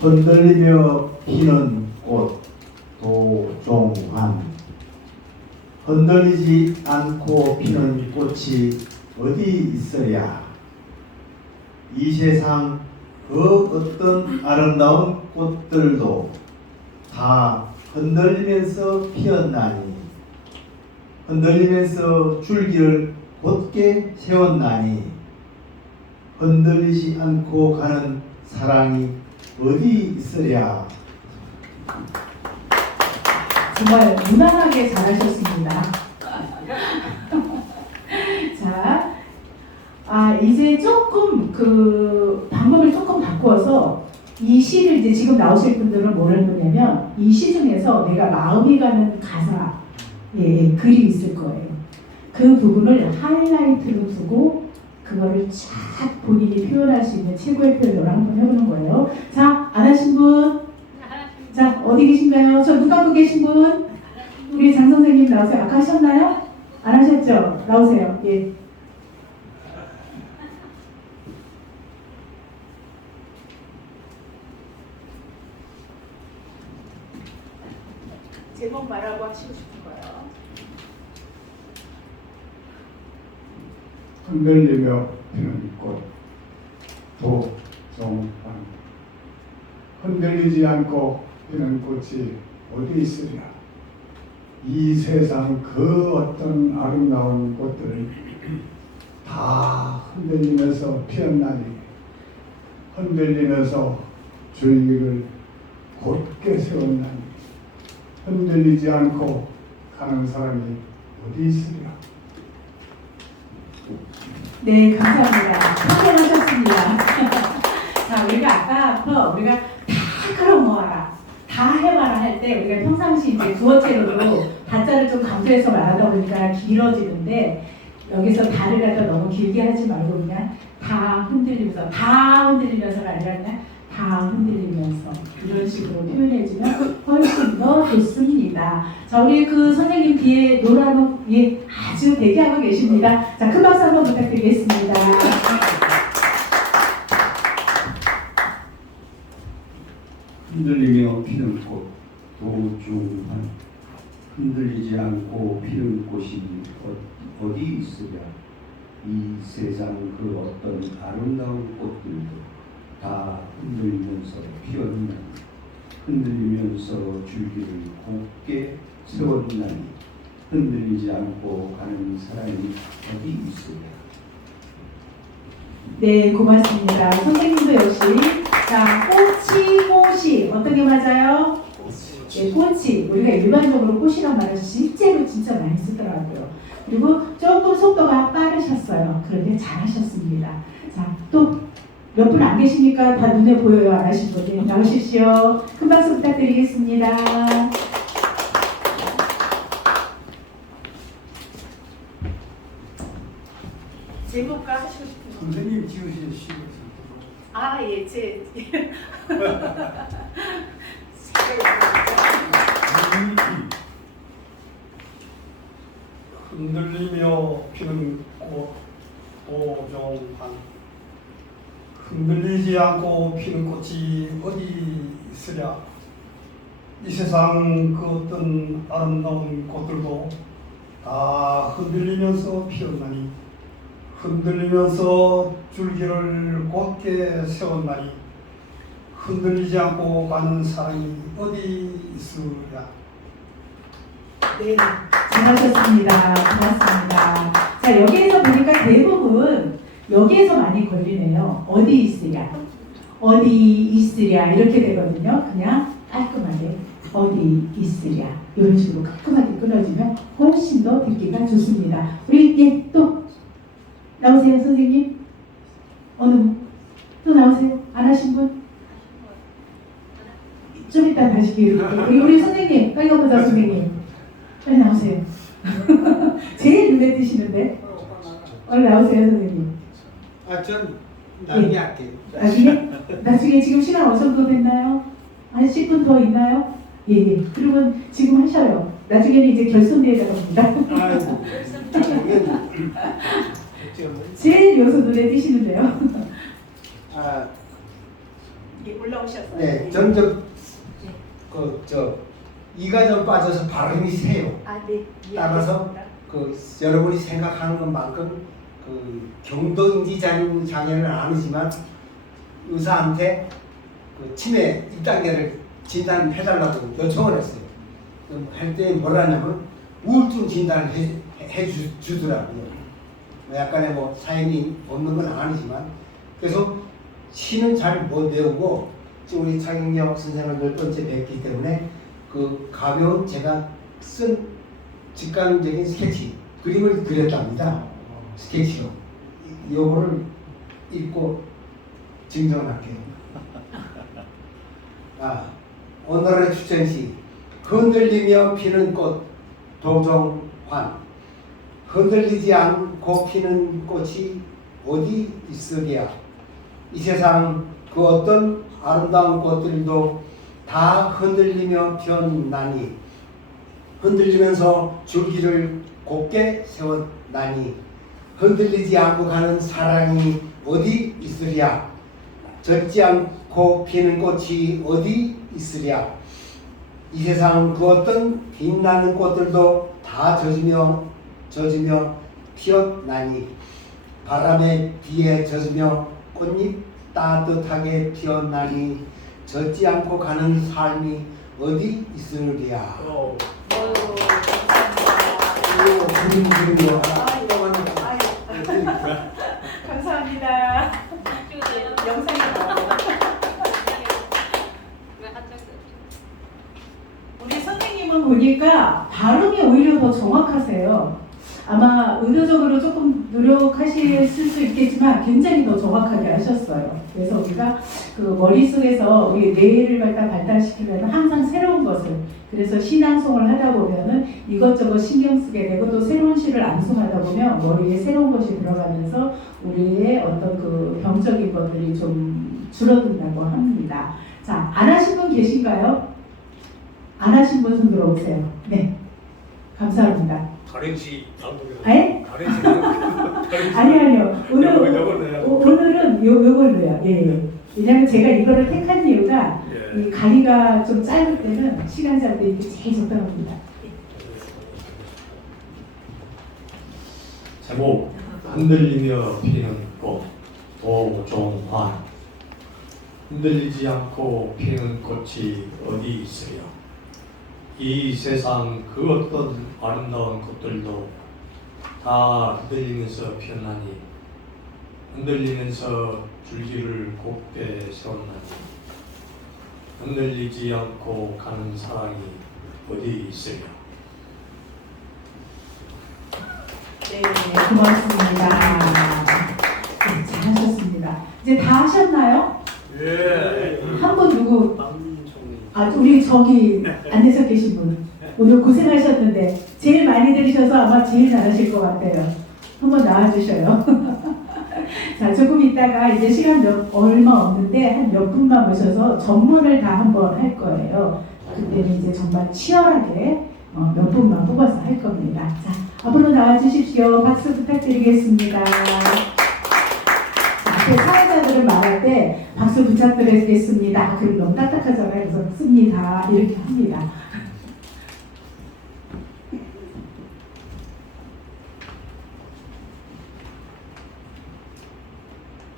흔들리며 피는 꽃 도종환. 흔들리지 않고 피는 꽃이 어디 있어야. 이 세상 그 어떤 아름다운 꽃들도 다 흔들리면서 피었나니 흔들리면서 줄기를 곧게 세웠나니 흔들리지 않고 가는 사랑이 어디 있으랴. 정말 무난하게 잘하셨습니다. 자, 이제 조금 그 방법을 조금 바꾸어서 이 시를 이제 지금 나오실 분들은 뭘 할 거냐면 이 시 중에서 내가 마음이 가는 가사, 글이 있을 거예요. 그 부분을 하이라이트로 두고 그거를 쫙 본인이 표현할 수 있는 최고의 표현으로 한번 해보는 거예요. 자, 안 하신 분? 자, 어디 계신가요? 저 눈 감고 계신 분? 우리 장 선생님 나오세요. 아까 하셨나요? 안 하셨죠? 나오세요. 예. 제목 말하고 하시고 싶은 거예요. 흔들리며 피는 꽃 도종환. 흔들리지 않고 피는 꽃이 어디 있으랴. 이 세상 그 어떤 아름다운 꽃들을 다 흔들리면서 피었나니 흔들리면서 줄기를 곧게 세웠나니 흔들리지 않고 가는 사람이 어디 있으랴. 네, 감사합니다. 성공하셨습니다. 자, 우리가 아까 우리가 다 그럼 뭐하라, 다 해봐라 할 때 우리가 평상시 이제 주어체로도 다자를 좀 강조해서 말하다 보니까 길어지는데 여기서 다를 갖다 너무 길게 하지 말고 그냥 다 흔들리면서가 아니라 그냥 다 흔들리면서 이런 식으로 표현해주면 훨씬 더 좋습니다. 자, 우리 그 선생님 뒤에 노라노 아주 대기하고 계십니다. 자, 큰 박수 한번 부탁드리겠습니다. 흔들리며 피는 꽃 도중환. 흔들리지 않고 피는 꽃이 어디 있으랴. 이 세상 그 어떤 아름다운 꽃들도 다 흔들리면서 피었나니 흔들리면서 줄기를 곱게 세웠나니 흔들리지 않고 가는 사람이 어디 있으랴. 네, 고맙습니다. 선생님도 역시. 자, 꽃이 어떤 게 맞아요? 네, 꽃이. 우리가 일반적으로 꽃이란 말을 실제로 진짜 많이 쓰더라고요. 그리고 조금 속도가 빠르셨어요. 그런데 잘하셨습니다. 자, 또 몇 분 안 계시니까 다 눈에 보여요. 안 하신 분들 나오십시오. 큰 박수 부탁드리겠습니다. 제목과 하시고 싶은 거. 선생님 지으신 시를 아, 예, 제. 흔들리며 피는 꽃 도종환. 흔들리지 않고 피는 꽃이 어디 있으랴. 이 세상 그 어떤 아름다운 꽃들도 다 흔들리면서 피었나니 흔들리면서 줄기를 곧게 세웠나니 흔들리지 않고 가는 사람이 어디 있으랴. 네, 잘하셨습니다. 고맙습니다. 자, 여기에서 보니까 대부분 여기에서 많이 걸리네요. 어디 있으랴, 어디 있으랴 이렇게 되거든요. 그냥 깔끔하게 어디 있으랴 이런 식으로 깔끔하게 끊어지면 훨씬 더 듣기가 좋습니다. 우리 또 나오세요, 선생님. 어느 분? 또 나오세요. 안 하신 분? 좀 이따 다시 기회 드릴게요. 우리 선생님, 빨리 보자 선생님. 빨리 나오세요. 제일 눈에 띄시는데. 얼른 나오세요, 선생님. 전 나중에 할게요. 나중에 지금 시간 어느 정도 됐나요? 한 10분 더 있나요? 예. 그러면 지금 하셔요. 나중에는 이제 결손대회가 갑니다. 아이고. 제일 여기서 눈에 띄시는데요. 올라오셨어요. 네, 점점 이가 좀 빠져서 발음이 세요. 네. 따라서 여러분이 생각하는 것만큼 경도인지 장애는 아니지만 의사한테 치매 1단계를 진단해달라고 요청을 했어요. 할 때 뭐라 하냐면 우울증 진단을 해주더라고요. 약간의 사연이 없는 건 아니지만 그래서 시는 잘 못 배우고 지금 우리 차경영 선생을 10번째 뵙기 때문에 가벼운 제가 쓴 직관적인 스케치 그림을 그렸답니다. 스케치로 요거를 읽고 증정할게요. 오늘의 추천시 흔들리며 피는 꽃 도종환. 흔들리지 않고 피는 꽃이 어디 있으랴. 이 세상 그 어떤 아름다운 꽃들도 다 흔들리며 피었나니 흔들리면서 줄기를 곱게 세웠나니 흔들리지 않고 가는 사랑이 어디 있으랴. 젖지 않고 피는 꽃이 어디 있으랴. 이 세상 그 어떤 빛나는 꽃들도 다 젖으며 피었나니 바람에 비에 젖으며 꽃잎 따뜻하게 피었나니 젖지 않고 가는 삶이 어디 있으리야. 감사합니다. 영상이 나와요. 우리 선생님은 보니까 발음이 오히려 더 정확하세요. 아마 의도적으로 조금 노력하실 수 있겠지만 굉장히 더 정확하게 하셨어요. 그래서 우리가 그 머릿속에서 우리 뇌를 발달시키려면 항상 새로운 것을, 그래서 시낭송을 하다 보면은 이것저것 신경 쓰게 되고 또 새로운 시를 암송하다 보면 머리에 새로운 것이 들어가면서 우리의 어떤 그 병적인 것들이 좀 줄어든다고 합니다. 자, 안 하신 분 계신가요? 안 하신 분 손 들어오세요. 네. 감사합니다. 가렌시 낭독에서. 에? 가렌시 아니요. 오늘은 요걸로요. 예. 왜냐면 제가 이거를 택한 이유가 이 가리가 좀 짧을 때는 시간 잡을 때 이게 제일 적당합니다. 제목 흔들리며 피는 꽃 도종환. 흔들리지 않고 피는 꽃이 어디 있으랴. 이 세상 그 어떤 아름다운 꽃들도 다 흔들리면서 피었나니 흔들리면서 줄기를 곱게 세웠나니 흔들리지 않고 가는 사랑이 어디 있으랴. 네, 고맙습니다. 네, 잘하셨습니다. 이제 다 하셨나요? 예. 한 분 누구? 우리 저기 앉아서 계신 분. 오늘 고생하셨는데 제일 많이 들으셔서 아마 제일 잘하실 것 같아요. 한번 나와주셔요. 자, 조금 있다가 이제 시간 얼마 없는데 한 몇 분만 모셔서 전문을 다 한번 할 거예요. 그때는 이제 정말 치열하게 몇 분만 뽑아서 할 겁니다. 자, 앞으로 나와주십시오. 박수 부탁드리겠습니다. 앞에 사회자들은 말할 때 박수 부탁드리겠습니다. 그럼 너무 딱딱하잖아요. 그래서 씁니다. 이렇게 합니다.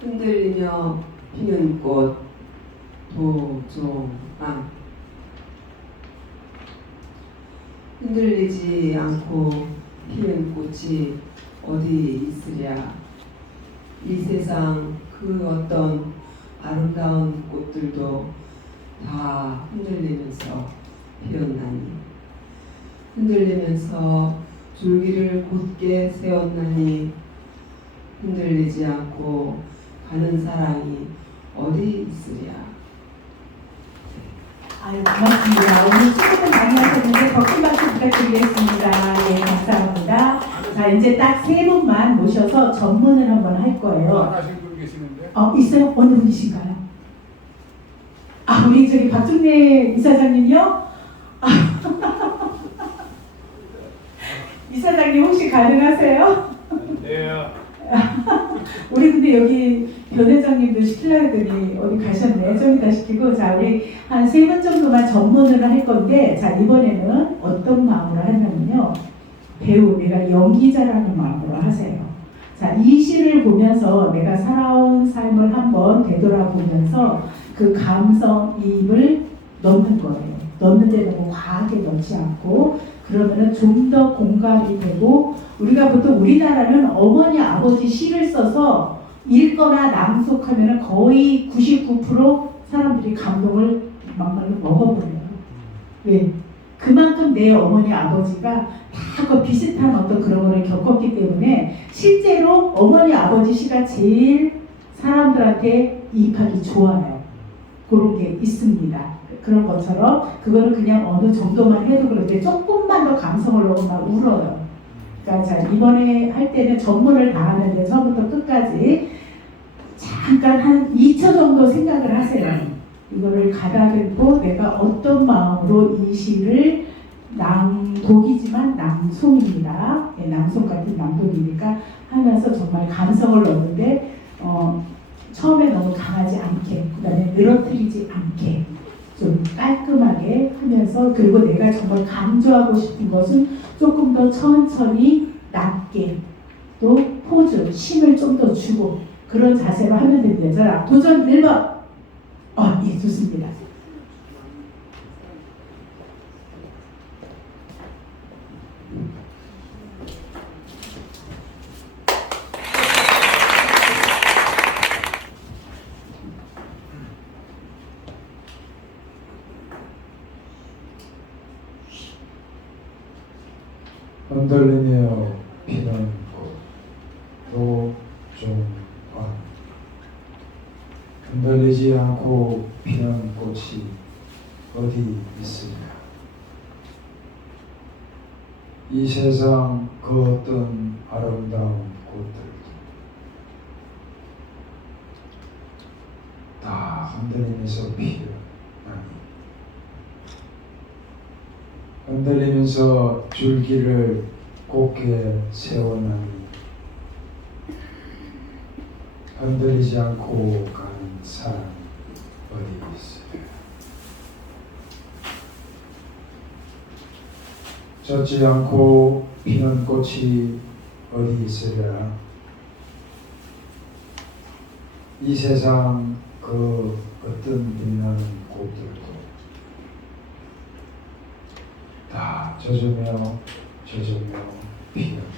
흔들리며 피는 꽃 도종환. 흔들리지 않고 피는 꽃이 어디 있으랴. 이 세상 그 어떤 아름다운 꽃들도 다 흔들리면서 피었나니 흔들리면서 줄기를 곧게 세웠나니 흔들리지 않고 가는 사랑이 어디 있으랴. 아유, 고맙습니다. 오늘 수고를 많이 하셨는데 덕분 박수 부탁드리겠습니다. 예, 감사합니다. 자, 이제 딱 세 분만 모셔서 전문을 한번 할 거예요. 안 하신 분 계시는데? 있어요? 어느 분이신가요? 우리 저기 박중래 이사장님이요? 이사장님 혹시 가능하세요? 네. 우리 근데 여기 변 회장님도 시키려고 했더니 어디 가셨네. 좀 이따 시키고. 자, 우리 한 3분 정도만 전문을 할 건데, 자, 이번에는 어떤 마음으로 하냐면요. 배우, 내가 연기자라는 마음으로 하세요. 자, 이 시를 보면서 내가 살아온 삶을 한번 되돌아보면서 그 감성입을 넣는 거예요. 넣는데 너무 과하게 넣지 않고, 그러면은 좀 더 공감이 되고, 우리가 보통 우리나라는 어머니 아버지 시를 써서 읽거나 낭독하면은 거의 99% 사람들이 감동을 막말로 먹어버려요. 왜? 그만큼 내 어머니 아버지가 다 그 비슷한 어떤 그런 거를 겪었기 때문에 실제로 어머니 아버지 시가 제일 사람들한테 이입하기 좋아요. 그런 게 있습니다. 그런 것처럼 그거는 그냥 어느 정도만 해도 그런데 조금만 더 감성을 넣으면 막 울어요. 그러니까 자, 이번에 할 때는 전문을 다 하는데 처음부터 끝까지 잠깐 한 2초 정도 생각을 하세요. 이거를 가다듬고 내가 어떤 마음으로 이 시를 낭독이지만 낭송입니다. 네, 낭송 같은 낭독이니까 하면서 정말 감성을 넣는데 처음에 너무 강하지 않게, 그 다음에 늘어뜨리지 않게, 좀 깔끔하게 하면서, 그리고 내가 정말 강조하고 싶은 것은 조금 더 천천히 낮게, 또 포즈, 힘을 좀 더 주고 그런 자세로 하면 됩니다. 자, 도전 1번. 예, 좋습니다. 흔들리며 피는 꽃 노종환. 흔들리지 않고 피는 꽃이 어디 있으랴. 이 세상 그 어떤 아름다운 꽃들도 다 흔들리면서 피어나니, 흔들리면서 줄기를 곧게 세워나니, 흔들리지 않고 가는 사람이 어디 있어요? 젖지 않고 피는 꽃이 어디 있으랴. 이 세상 그 어떤 빛나는 꽃들도 다 젖으며 피었나.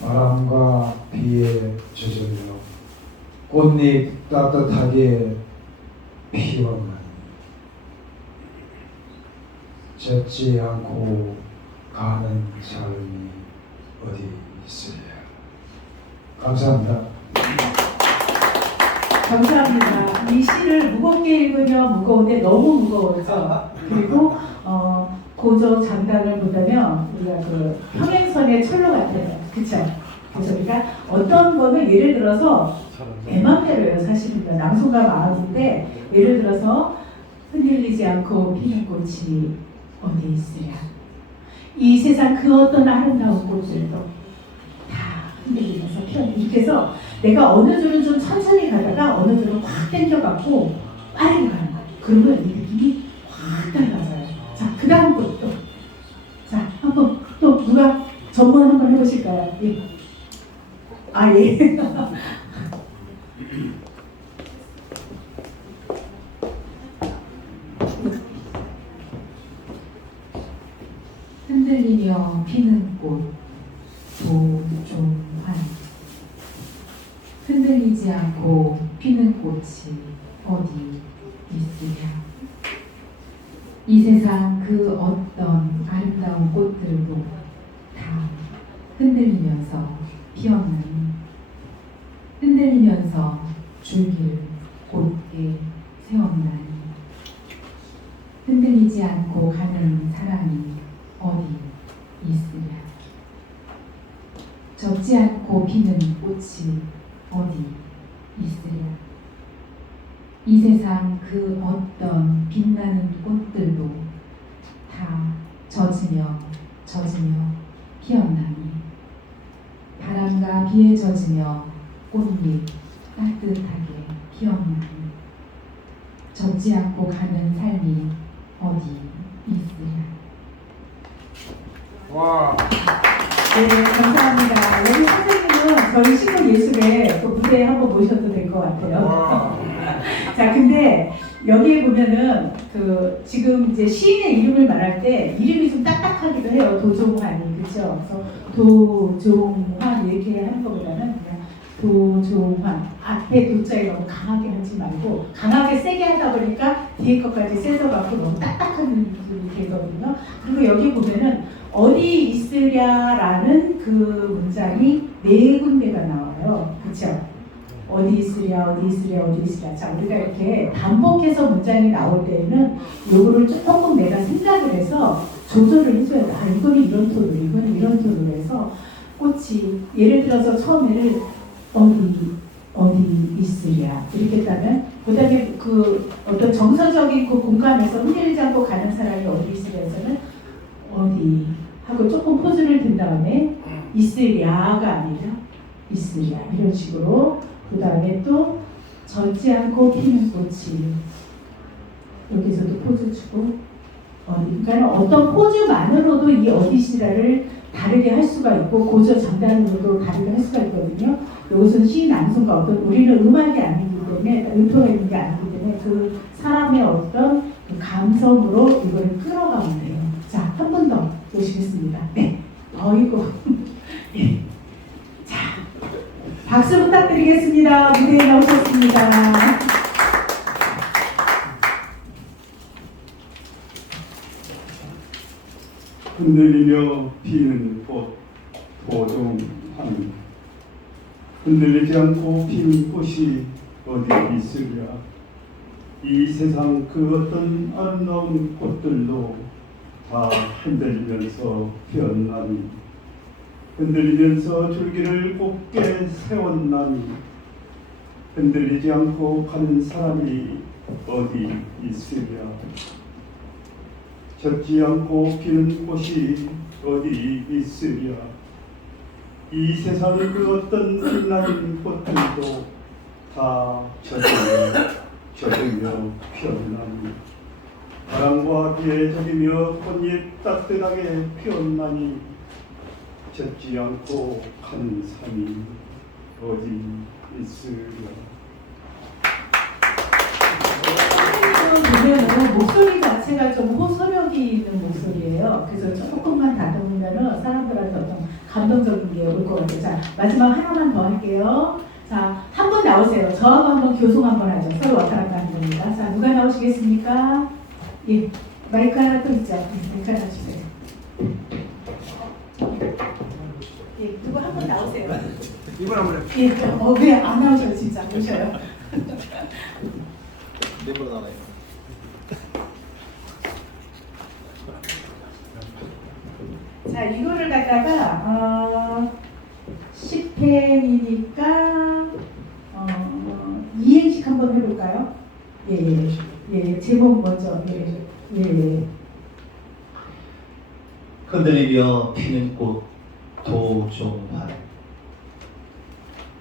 바람과 비에 젖으며 꽃잎 따뜻하게 피었나니, 젖지 않고 가는 삶이 어디 있으랴. 감사합니다. 감사합니다. 이 시를 무겁게 읽으면 무거운데 너무 무거워서, 그리고 고조 장단을 보다면 우리가 그 평행선의 철로 같아요. 그쵸? 그래서 우리가 어떤 거는 예를 들어서 내 맘대로예요. 사실은 낭송가 마음인데, 예를 들어서 흔들리지 않고 피는 꽃이 어디 있으랴. 이 세상 그 어떤 아름다운 꽃들도 다 흔들리면서 피었네. 이렇게 해서 내가 어느 줄은 좀 천천히 가다가 어느 줄은 확 당겨갖고 빠르게 가는 거예요. 그러면 이 느낌이 확 달라져요. 자, 그 다음 것도. 자, 한번 또 누가 전문 한번 해보실까요? 예. 예. 흔들리며 피는 꽃 도종환. 흔들리지 않고 피는 꽃이 어디 있으랴. 이 세상 그 어떤 아름다운 꽃들도 다 흔들리면서 피었나니, 흔들리면서 줄기를 곧게 세웠나니, 흔들리지 않고 가는 사람이 어디 있으랴. 젖지 않고 피는 꽃이 어디 있으랴. 이 세상 그 어떤 빛나는 꽃들도 다 젖으며 피었나니, 바람과 비에 젖으며 꽃잎 따뜻하게 피었나니, 젖지 않고 가는 삶이 어디 있으랴. 와. 네, 감사합니다. 여기 선생님은 저희 시골예술에 또 무대에 한번 모셔도 될 것 같아요. 자, 근데 여기에 보면은 그 지금 이제 시인의 이름을 말할 때 이름이 좀 딱딱하기도 해요. 도종환이, 그렇죠? 그래서 도종환 이렇게 하는 것보다는 그냥 도종환, 앞에 도자에 너무 강하게 하지 말고, 강하게 세게 하다 보니까 뒤에 것까지 세서 갖고 너무 딱딱한 느낌이 되거든요. 그리고 여기 보면은 어디 있으랴라는 그 문장이 네 군데가 나와요. 그렇죠? 어디 있으랴, 어디 있으랴, 어디 있으랴. 자, 우리가 이렇게 반복해서 문장이 나올 때에는 요거를 조금 내가 생각을 해서 조절을 해줘야 돼. 이거는 이런 톤으로, 이거는 이런 톤으로 해서 꽃이, 예를 들어서 처음에는 어디 있으랴 이렇게 했다면, 그 다음에 그 어떤 정서적인 그 공간에서 흔들리지 않고 가는 사람이 어디 있으랴에서는 어디 하고 조금 포즈를 든 다음에 있으랴가 아니라 있으랴, 이런 식으로. 그 다음에 또 젖지 않고 피는 꽃이. 여기서도 포즈 주고 그러니까 어떤 포즈만으로도 이 어디시라를 다르게 할 수가 있고 고저 전달로도 다르게 할 수가 있거든요. 이것은 시 낭송과 어떤 우리는 음악이 아니기 때문에 음표가 있는 게 아니기 때문에 그 사람의 어떤 그 감성으로 이걸 끌어가면 돼요. 자, 한 번 더 보시겠습니다. 네. 어이구. 네. 자, 박수 부탁드리겠습니다. 무대에 나오셨습니다. 흔들리며 피는 꽃 도종하니 흔들리지 않고 피는 꽃이 어디 있으랴. 이 세상 그 어떤 아름다운 꽃들도 다 흔들리면서 피었나니 흔들리면서 줄기를 곱게 세웠나니 흔들리지 않고 가는 사람이 어디 있으랴. 젖지 않고 피는 꽃이 어디 있으랴. 이 세상 그 어떤 빛나는 꽃들도 다 젖으며 피었나니 바람과 비에 젖으며 꽃잎 따뜻하게 피었나니 젖지 않고 가는 삶이 어디 있으랴. 보면은 목소리 자체가 좀 호소력이 있는 목소리예요. 그래서 조금만 다듬으면은 사람들한테 어떤 감동적인 게 올 것 같아요. 자, 마지막 하나만 더 할게요. 자, 한 분 나오세요. 저하고 한번 교송 한번 하죠. 서로 왔다 갔다 하는 겁니다. 자, 누가 나오시겠습니까? 예, 마이크 하나 또 있죠. 마이크 하나 주세요. 예, 누구 한 분 나오세요. 이번 한번 해. 예, 왜 안 나오셔요, 진짜. 오셔요. 네번 나와요. 자, 이거를 갖다가 10회니까 이행식 한번 해볼까요? 예, 제목 먼저. 예. 흔들리며 피는 꽃 도종환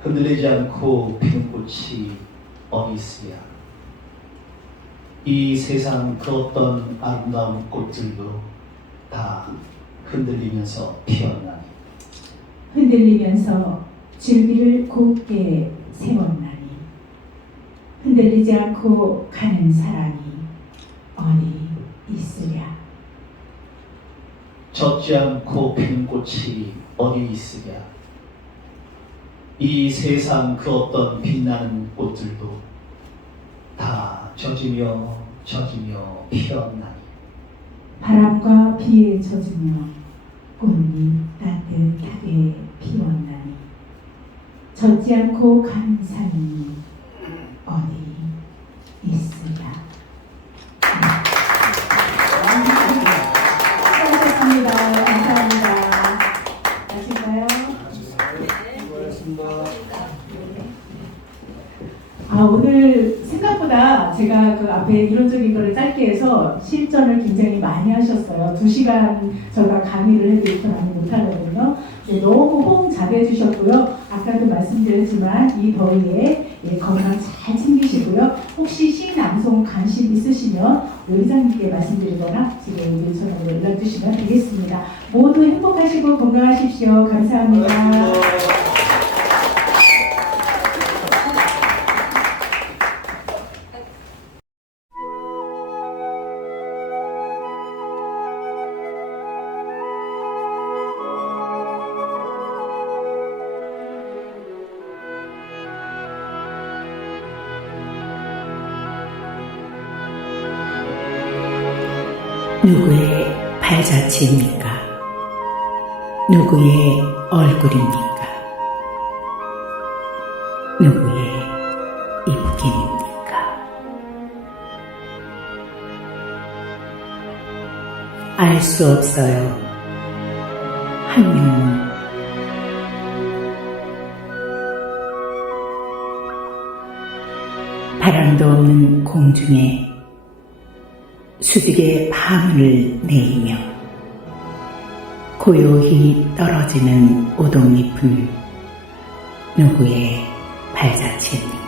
흔들리지 않고 피는 꽃이 어디 있으랴. 이 세상 그 어떤 아름다운 꽃들도 다 흔들리면서 피었나니 흔들리면서 줄기를 곱게 세웠나니 흔들리지 않고 가는 사람이 어디 있으랴. 젖지 않고 피는 꽃이 어디 있으랴. 이 세상 그 어떤 빛나는 꽃들도 다 젖으며 피었나니 바람과 비에 젖으며 꽃잎 따뜻하게 피웠나니 젖지 않고 가는 삶이 어디 있으랴. 수고하셨습니다. 감사합니다. 마실까요? 오늘 생각보다 제가 그 앞에 이론적인 거를 짧게 해서 실전을 굉장히 많이 하셨어요. 2시간 제가 강의를 해도 이렇게 많이 못하거든요. 너무 호응 잘해 주셨고요. 아까도 말씀드렸지만 이 더위에 건강 잘 챙기시고요. 혹시 시낭송 관심 있으시면 의장님께 말씀드리거나 지금 우리 전화로 연락 주시면 되겠습니다. 모두 행복하시고 건강하십시오. 감사합니다. 누구의 발자취입니까? 누구의 얼굴입니까? 누구의 입김입니까? 알 수 없어요. 한명문. 바람도 없는 공중에 수직의 밤을 내이며 고요히 떨어지는 오동잎은 누구의 발자취입니까?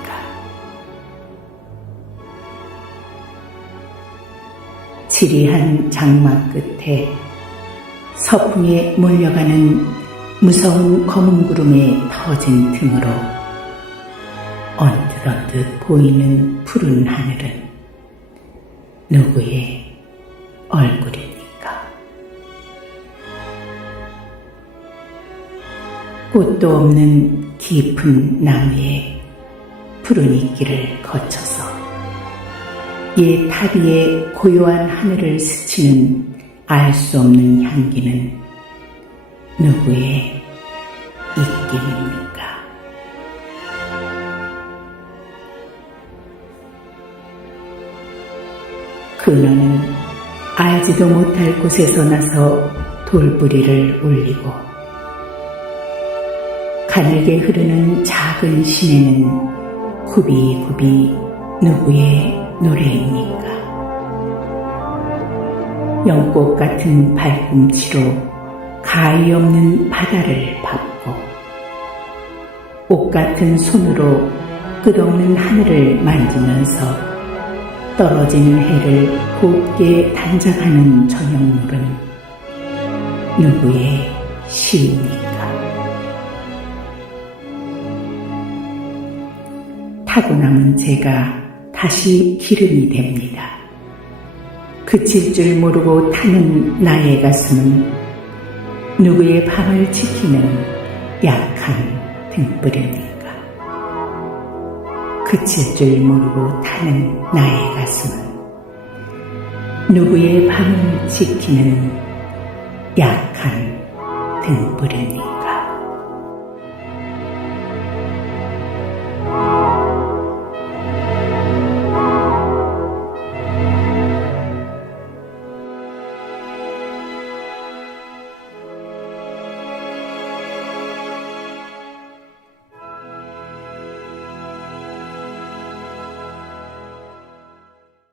지리한 장막 끝에 서풍에 몰려가는 무서운 검은 구름의 터진 틈으로 언뜻언뜻 보이는 푸른 하늘은 누구의 얼굴입니까? 꽃도 없는 깊은 나무의 푸른 이끼를 거쳐서 옛 탑 위에 고요한 하늘을 스치는 알 수 없는 향기는 누구의 입김입니까? 그녀는 알지도 못할 곳에서 나서 돌뿌리를 울리고 가늘게 흐르는 작은 시내는 굽이굽이 누구의 노래입니까? 연꽃 같은 발꿈치로 가히 없는 바다를 밟고 옷 같은 손으로 끝없는 하늘을 만지면서 떨어지는 해를 곱게 단장하는 저녁물은 누구의 시입니까? 타고 남은 제가 다시 기름이 됩니다. 그칠 줄 모르고 타는 나의 가슴은 누구의 밤을 지키는 약한 등불입니까? 그칠 줄 모르고 타는 나의 가슴은 누구의 밤을 지키는 약한 등불입니까?